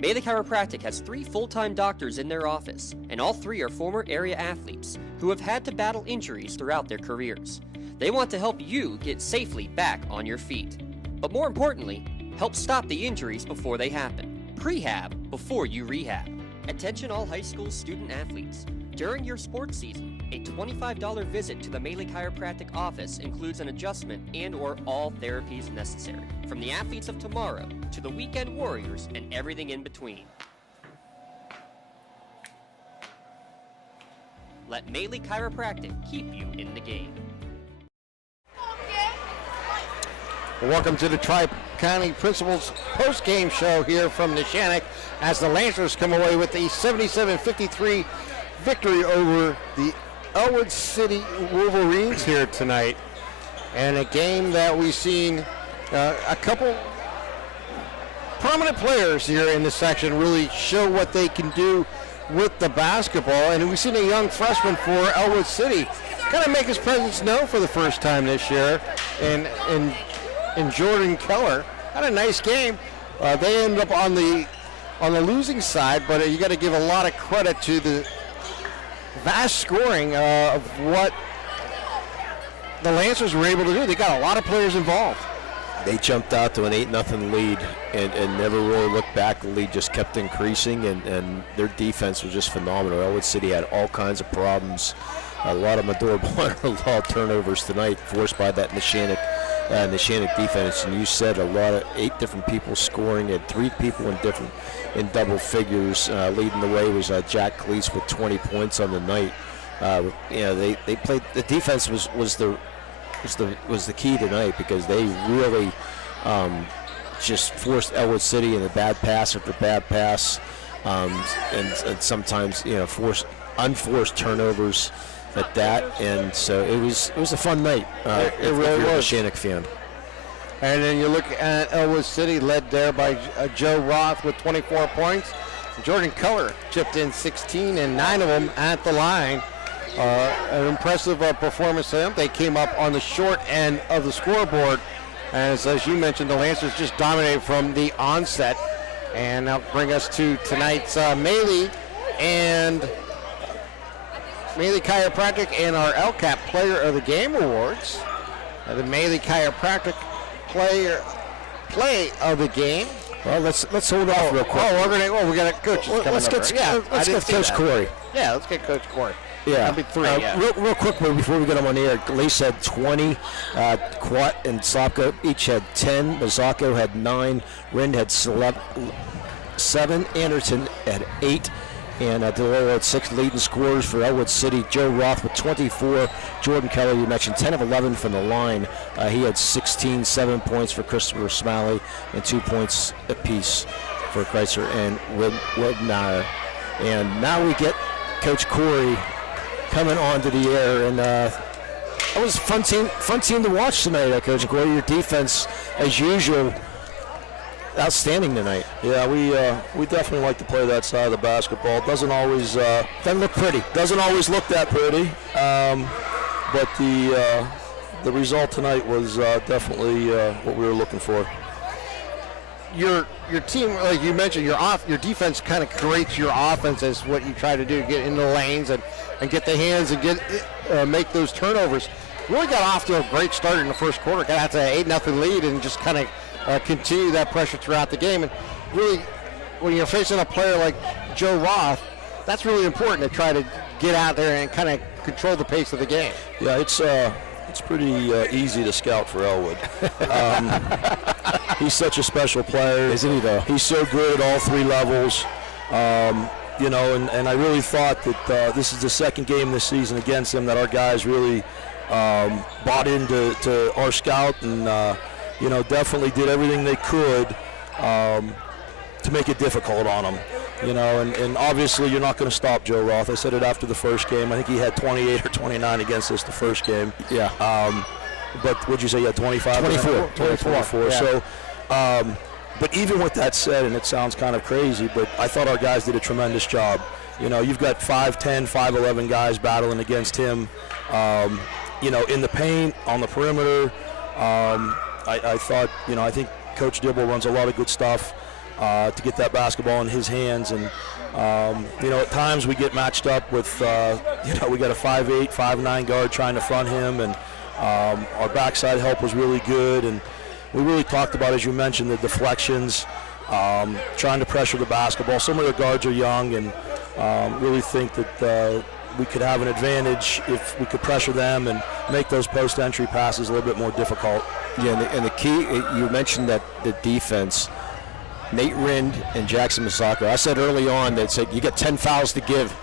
Melee Chiropractic has 3 full-time doctors in their office, and all 3 are former area athletes who have had to battle injuries throughout their careers. They want to help you get safely back on your feet. But more importantly, help stop the injuries before they happen. Prehab before you rehab. Attention all high school student athletes. During your sports season, a $25 visit to the Melee Chiropractic office includes an adjustment and/or all therapies necessary, from the athletes of tomorrow to the weekend warriors and everything in between. Let Maley Chiropractic keep you in the game. Welcome to the Tri-County Principals post-game show here from Neshannock as the Lancers come away with a 77-53 victory over the Ellwood City Wolverines here tonight. And a game that we've seen a couple prominent players here in this section really show what they can do with the basketball. And we've seen a young freshman for Ellwood City kind of make his presence known for the first time this year. And Jordan Keller had a nice game. They ended up on the losing side, but you got to give a lot of credit to the vast scoring of what the Lancers were able to do. They got a lot of players involved. They jumped out to an 8-0 lead and never really looked back. The lead just kept increasing, and their defense was just phenomenal. Ellwood City had all kinds of problems, a lot of adorable a lot of turnovers tonight forced by that Neshannock defense. And you said 8 different people scoring, and 3 people in double figures. Leading the way was Jack Cleese with 20 points on the night. They played. The defense was the key tonight, because they really just forced Ellwood City into bad pass after bad pass, and sometimes unforced turnovers at that. And so it was a fun night. It really was. A Neshannock fan. And then you look at Ellwood City, led there by Joe Roth with 24 points. Jordan Keller chipped in 16, and 9 of them at the line. An impressive performance for them. They came up on the short end of the scoreboard. As you mentioned, the Lancers just dominated from the onset. And that'll bring us to tonight's Maley Chiropractic and our LCAP Player of the Game Awards. The Maley Chiropractic Play of the Game. Well, let's hold off real quick. We got a coach coming let's up. Let's get Coach Corey. Yeah, let's get Coach Corey. Yeah. Real quick before we get them on the air, Lace had 20, Quat and Sopko each had 10, Mazzacco had 9, Rind had 7, Anderson had 8, and DeLorean had 6 leading scorers for Ellwood City. Joe Roth with 24, Jordan Keller, you mentioned, 10 of 11 from the line. He had 16, 7 points for Christopher Smalley, and 2 points apiece for Kreitzer and Wedmeyer. And now we get Coach Corey coming onto the air, and that was a fun team to watch tonight, Coach Corey. Your defense, as usual, outstanding tonight. Yeah, we definitely like to play that side of the basketball. Doesn't always doesn't look pretty. Doesn't always look that pretty, but the result tonight was definitely what we were looking for. Your team, like you mentioned, your defense kind of creates your offense as what you try to do, get into the lanes and get the hands and make those turnovers. Really got off to a great start in the first quarter. Got out to an 8-0 lead and just kind of continue that pressure throughout the game. And really, when you're facing a player like Joe Roth, that's really important to try to get out there and kind of control the pace of the game. Yeah, it's pretty easy to scout for Ellwood. He's such a special player. Isn't he, though? He's so good at all 3 levels. And I really thought that this is the second game this season against him that our guys really bought into our scout and, definitely did everything they could to make it difficult on him. And obviously you're not going to stop Joe Roth. I said it after the first game. I think he had 28 or 29 against us the first game. Yeah. But what'd you say? You had 25? 24. Yeah. So, but even with that said, and it sounds kind of crazy, but I thought our guys did a tremendous job. You've got 5'10", 5'11" guys battling against him, in the paint, on the perimeter. I thought, I think Coach Dibble runs a lot of good stuff to get that basketball in his hands. And, at times we get matched up with, we got a 5'8", 5'9" guard trying to front him, and our backside help was really good. And we really talked about, as you mentioned, the deflections, trying to pressure the basketball. Some of the guards are young, and really think that we could have an advantage if we could pressure them and make those post-entry passes a little bit more difficult. Yeah, and the key, you mentioned that the defense, Nate Rind and Jackson Masako. I said early on that said you got 10 fouls to give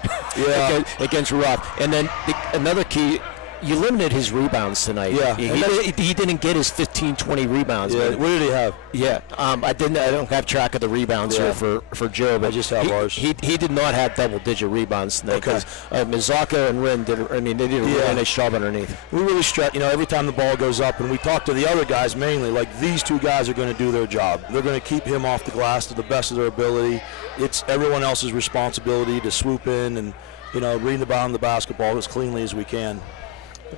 against Roth. And then another key, you limited his rebounds tonight. Yeah. He didn't get his 15, 20 rebounds. Yeah. What did he have? Yeah. I don't have track of the rebounds here for Joe, but I just have ours. He did not have double-digit rebounds tonight because Mizaka and Rin did. They did a really nice job underneath. We really stress, every time the ball goes up, and we talk to the other guys mainly, like these two guys are going to do their job. They're going to keep him off the glass to the best of their ability. It's everyone else's responsibility to swoop in and, read the bottom of the basketball as cleanly as we can.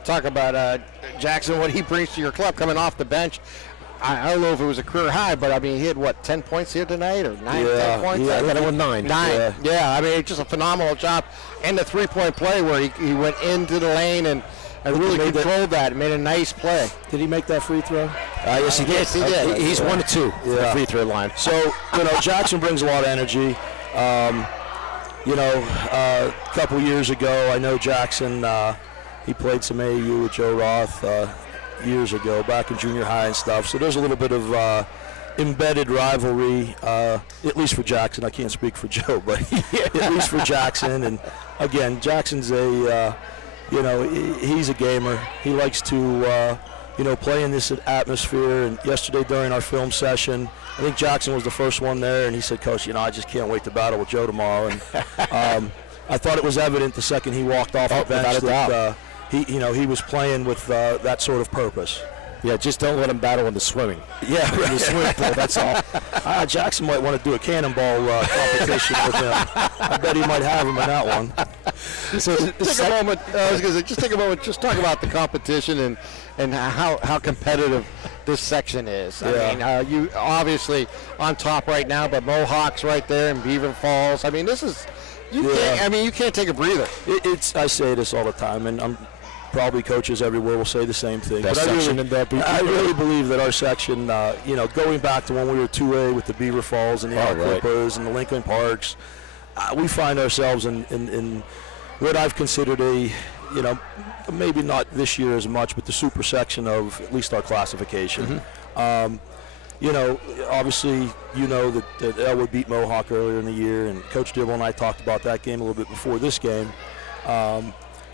Talk about Jackson, what he brings to your club coming off the bench. I don't know if it was a career high, but I mean, he had 10 points here tonight, or 10 points? Yeah, I got it with 9. 9. Yeah, I mean, just a phenomenal job. And the 3-point play where he went into the lane and really controlled that. Made a nice play. Did he make that free throw? Yes, he did. Yes, he did. He's 1 of 2 from the free throw line. So, Jackson brings a lot of energy. A couple years ago, I know Jackson, he played some AAU with Joe Roth years ago, back in junior high and stuff. So there's a little bit of embedded rivalry, at least for Jackson. I can't speak for Joe, but at least for Jackson. And again, Jackson's he's a gamer. He likes to, play in this atmosphere. And yesterday during our film session, I think Jackson was the first one there, and he said, "Coach, I just can't wait to battle with Joe tomorrow." And I thought it was evident the second he walked off the bench that he was playing with that sort of purpose. Yeah, just don't let him battle in the swimming. Yeah, in the swimming pool, that's all. Jackson might want to do a cannonball competition with him. I bet he might have him in that one. So take a moment. I was going to say, just take a moment. Just talk about the competition and how competitive this section is. Yeah. I mean, you obviously on top right now, but Mohawk's right there in Beaver Falls. I mean, this is you can't take a breather. I say this all the time, and I'm probably coaches everywhere will say the same thing. But I really believe that our section, going back to when we were 2A with the Beaver Falls and the Clippers and the Lincoln Parks, we find ourselves in what I've considered maybe not this year as much, but the super section of at least our classification. Obviously, that Ellwood beat Mohawk earlier in the year, and Coach Dibble and I talked about that game a little bit before this game.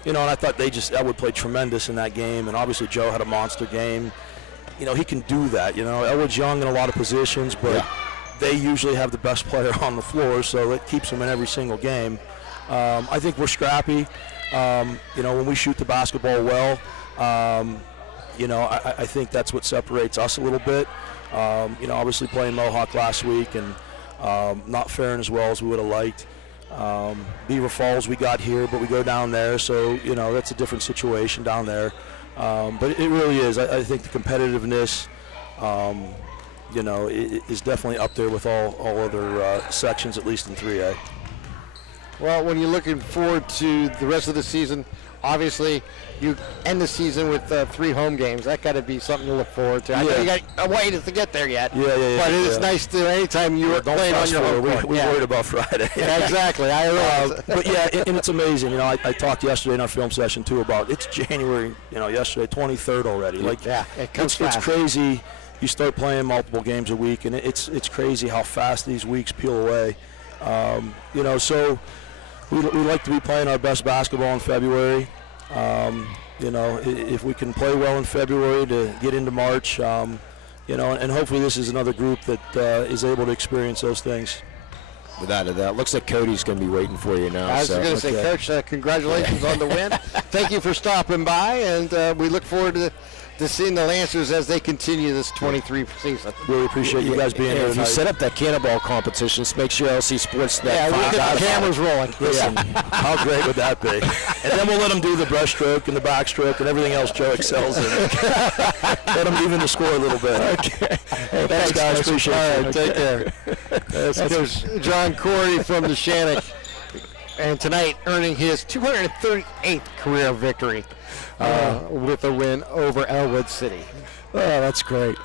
And I thought Ellwood played tremendous in that game, and obviously Joe had a monster game. He can do that. Ellwood's young in a lot of positions, but they usually have the best player on the floor, so it keeps them in every single game. I think we're scrappy. When we shoot the basketball well, I think that's what separates us a little bit. Obviously playing Mohawk last week and not faring as well as we would have liked. Beaver Falls we got here, but we go down there, so that's a different situation down there. But it really is. I think the competitiveness, is definitely up there with all other sections, at least in 3A. Well, when you're looking forward to the rest of the season, obviously you end the season with 3 home games. That got to be something to look forward to. I know you got a ways to get there yet. Yeah. But it is nice to anytime you are playing on your home court. We're worried about Friday. Yeah, exactly. I realize. But and it's amazing. I talked yesterday in our film session too about it's January. Yesterday 23rd already. It comes fast. It's crazy. You start playing multiple games a week, and it's crazy how fast these weeks peel away. So we like to be playing our best basketball in February. If we can play well in February to get into March, and hopefully this is another group that is able to experience those things. Without a doubt. Looks like Cody's going to be waiting for you now. I was going to say, Coach, congratulations on the win. Thank you for stopping by, and we look forward to seeing the Lancers as they continue this 23 season. Really appreciate you guys being here. If you set up that cannonball competition, make sure LC SportsNet. Yeah, we'll get the cameras rolling. Listen, how great would that be? And then we'll let them do the breaststroke and the backstroke and everything else Joe excels in. Let them even the score a little bit. Okay. Hey, thanks, guys. Appreciate it. All right, take care. That's Coach John Corey from Neshannock. And tonight earning his 238th career victory with a win over Ellwood City. Oh, that's great.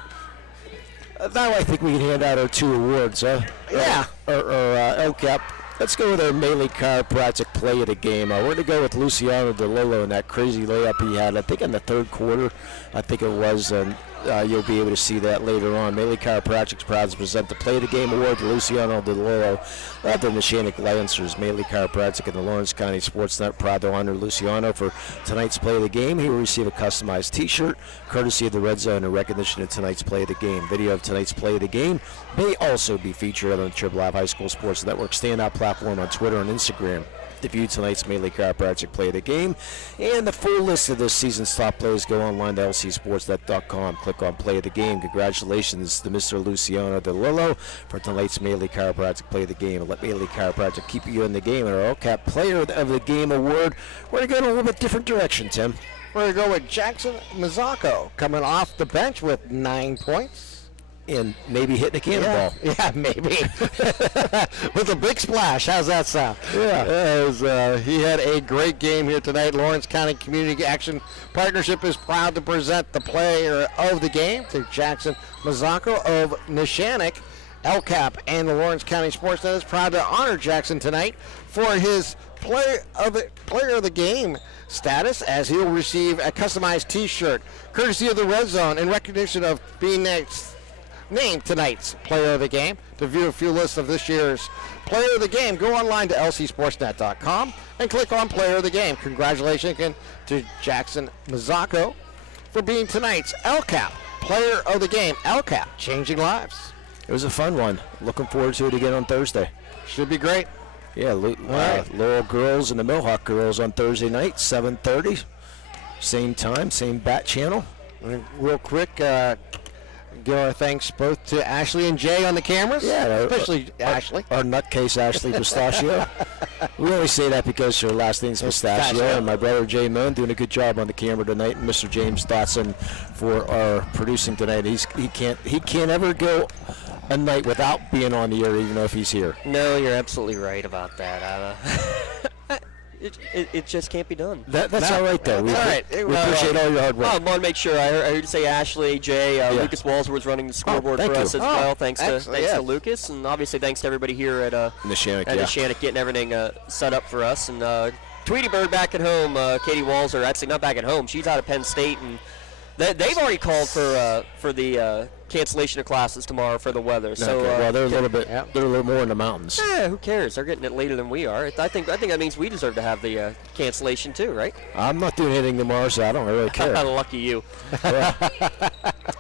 Now I think we can hand out our 2 awards, huh? Yeah. Or LCAP. Let's go with our Melee Chiropractic play of the game. We're going to go with Luciano DeLillo and that crazy layup he had, I think in the third quarter, I think it was. And you'll be able to see that later on. Maley Chiropractic is proud to present the Play of the Game Award to Luciano DeLoro of the Neshannock Lancers. Maley Chiropractic and the Lawrence County SportsNet proud to honor Luciano for tonight's Play of the Game. He will receive a customized T-shirt courtesy of the Red Zone in recognition of tonight's Play of the Game. Video of tonight's Play of the Game may also be featured on the Triple Ave High School Sports Network standout platform on Twitter and Instagram. To view tonight's Maley Chiropractic Play of the Game and the full list of this season's top plays, go online to lcsportsnet.com. Click on Play of the Game. Congratulations to Mr. Luciano DeLillo for tonight's Maley Chiropractic Play of the Game. And let Maley Chiropractic keep you in the game. And our LCAP Player of the Game award, we're going to go in a little bit different direction, Tim. We're going to go with Jackson Mazzocco coming off the bench with 9 points. And maybe hitting a cannonball. Yeah, maybe. With a big splash. How's that sound? Yeah. He had a great game here tonight. Lawrence County Community Action Partnership is proud to present the player of the game to Jackson Mazzocco of Neshannock. LCAP and the Lawrence County SportsNet is proud to honor Jackson tonight for his player of the game status, as he'll receive a customized T-shirt courtesy of the Red Zone in recognition of being named tonight's Player of the Game. To view a few lists of this year's Player of the Game, go online to lcsportsnet.com and click on Player of the Game. Congratulations again to Jackson Mazzocco for being tonight's LCAP Player of the Game. LCAP, changing lives. It was a fun one. Looking forward to it again on Thursday. Should be great. Yeah, Laurel girls and the Mohawk girls on Thursday night, 7:30. Same time, same bat channel. Real quick, give our thanks both to Ashley and Jay on the cameras. Yeah, especially Ashley. Our nutcase Ashley Pistachio. We only say that because her last name's Pistachio. And my brother Jay Moon doing a good job on the camera tonight, and Mr. James Dotson for our producing tonight. He can't ever go a night without being on the air, even though if he's here. No, you're absolutely right about that. It just can't be done. That's all right, though. We appreciate all your hard work. I want to make sure. I heard you say Ashley, Jay, Lucas Walsworth's running the scoreboard for us as well. Thanks to Lucas, and obviously thanks to everybody here at Neshannock getting everything set up for us. And Tweety Bird back at home, Katie Walser, actually not back at home. She's out of Penn State, and they've already called for the cancellation of classes tomorrow for the weather. So well, they're a little more in the mountains. Who cares? They're getting it later than we are. I think that means we deserve to have the cancellation too, right? I'm not doing anything tomorrow, so I don't really care. Lucky you.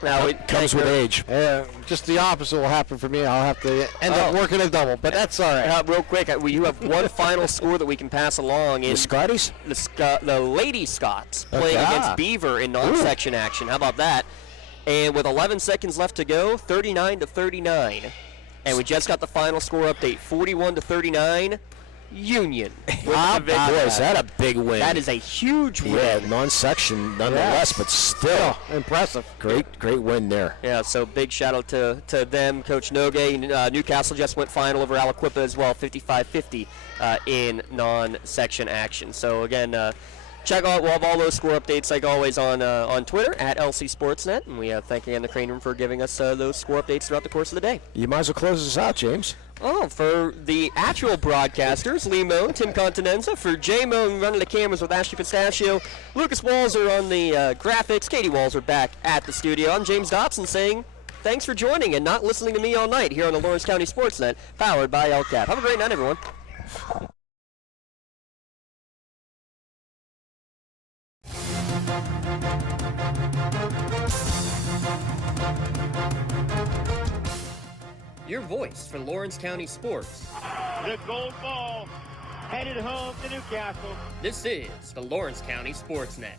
Now it comes with age. Just the opposite will happen for me. I'll have to end up working a double, but that's all right. Real quick, you have one final score that we can pass along. The Scotties? The Lady Scots playing against Beaver in non-section action. How about that? And with 11 seconds left to go, 39-39. And we just got the final score update, 41-39, Union. Boy, is that a big win. That is a huge win. Yeah, non-section nonetheless, but still. Impressive. Great win there. Yeah, so big shout out to them. Coach Nogue. Newcastle just went final over Aliquippa as well, 55-50 in non-section action. So again, check out, we'll have all those score updates like always on Twitter at LC Sportsnet, and we thank again the Crane Room for giving us those score updates throughout the course of the day. You might as well close us out, James. Oh, for the actual broadcasters, Lee Moan, Tim Continenza, for Jay Moan running the cameras with Ashley Pistachio, Lucas Walser on the graphics, Katie Walser back at the studio. I'm James Dotson saying thanks for joining and not listening to me all night here on the Lawrence County SportsNet, powered by LCAP. Have a great night, everyone. Your voice for Lawrence County sports. The gold ball headed home to Newcastle. This is the Lawrence County SportsNet.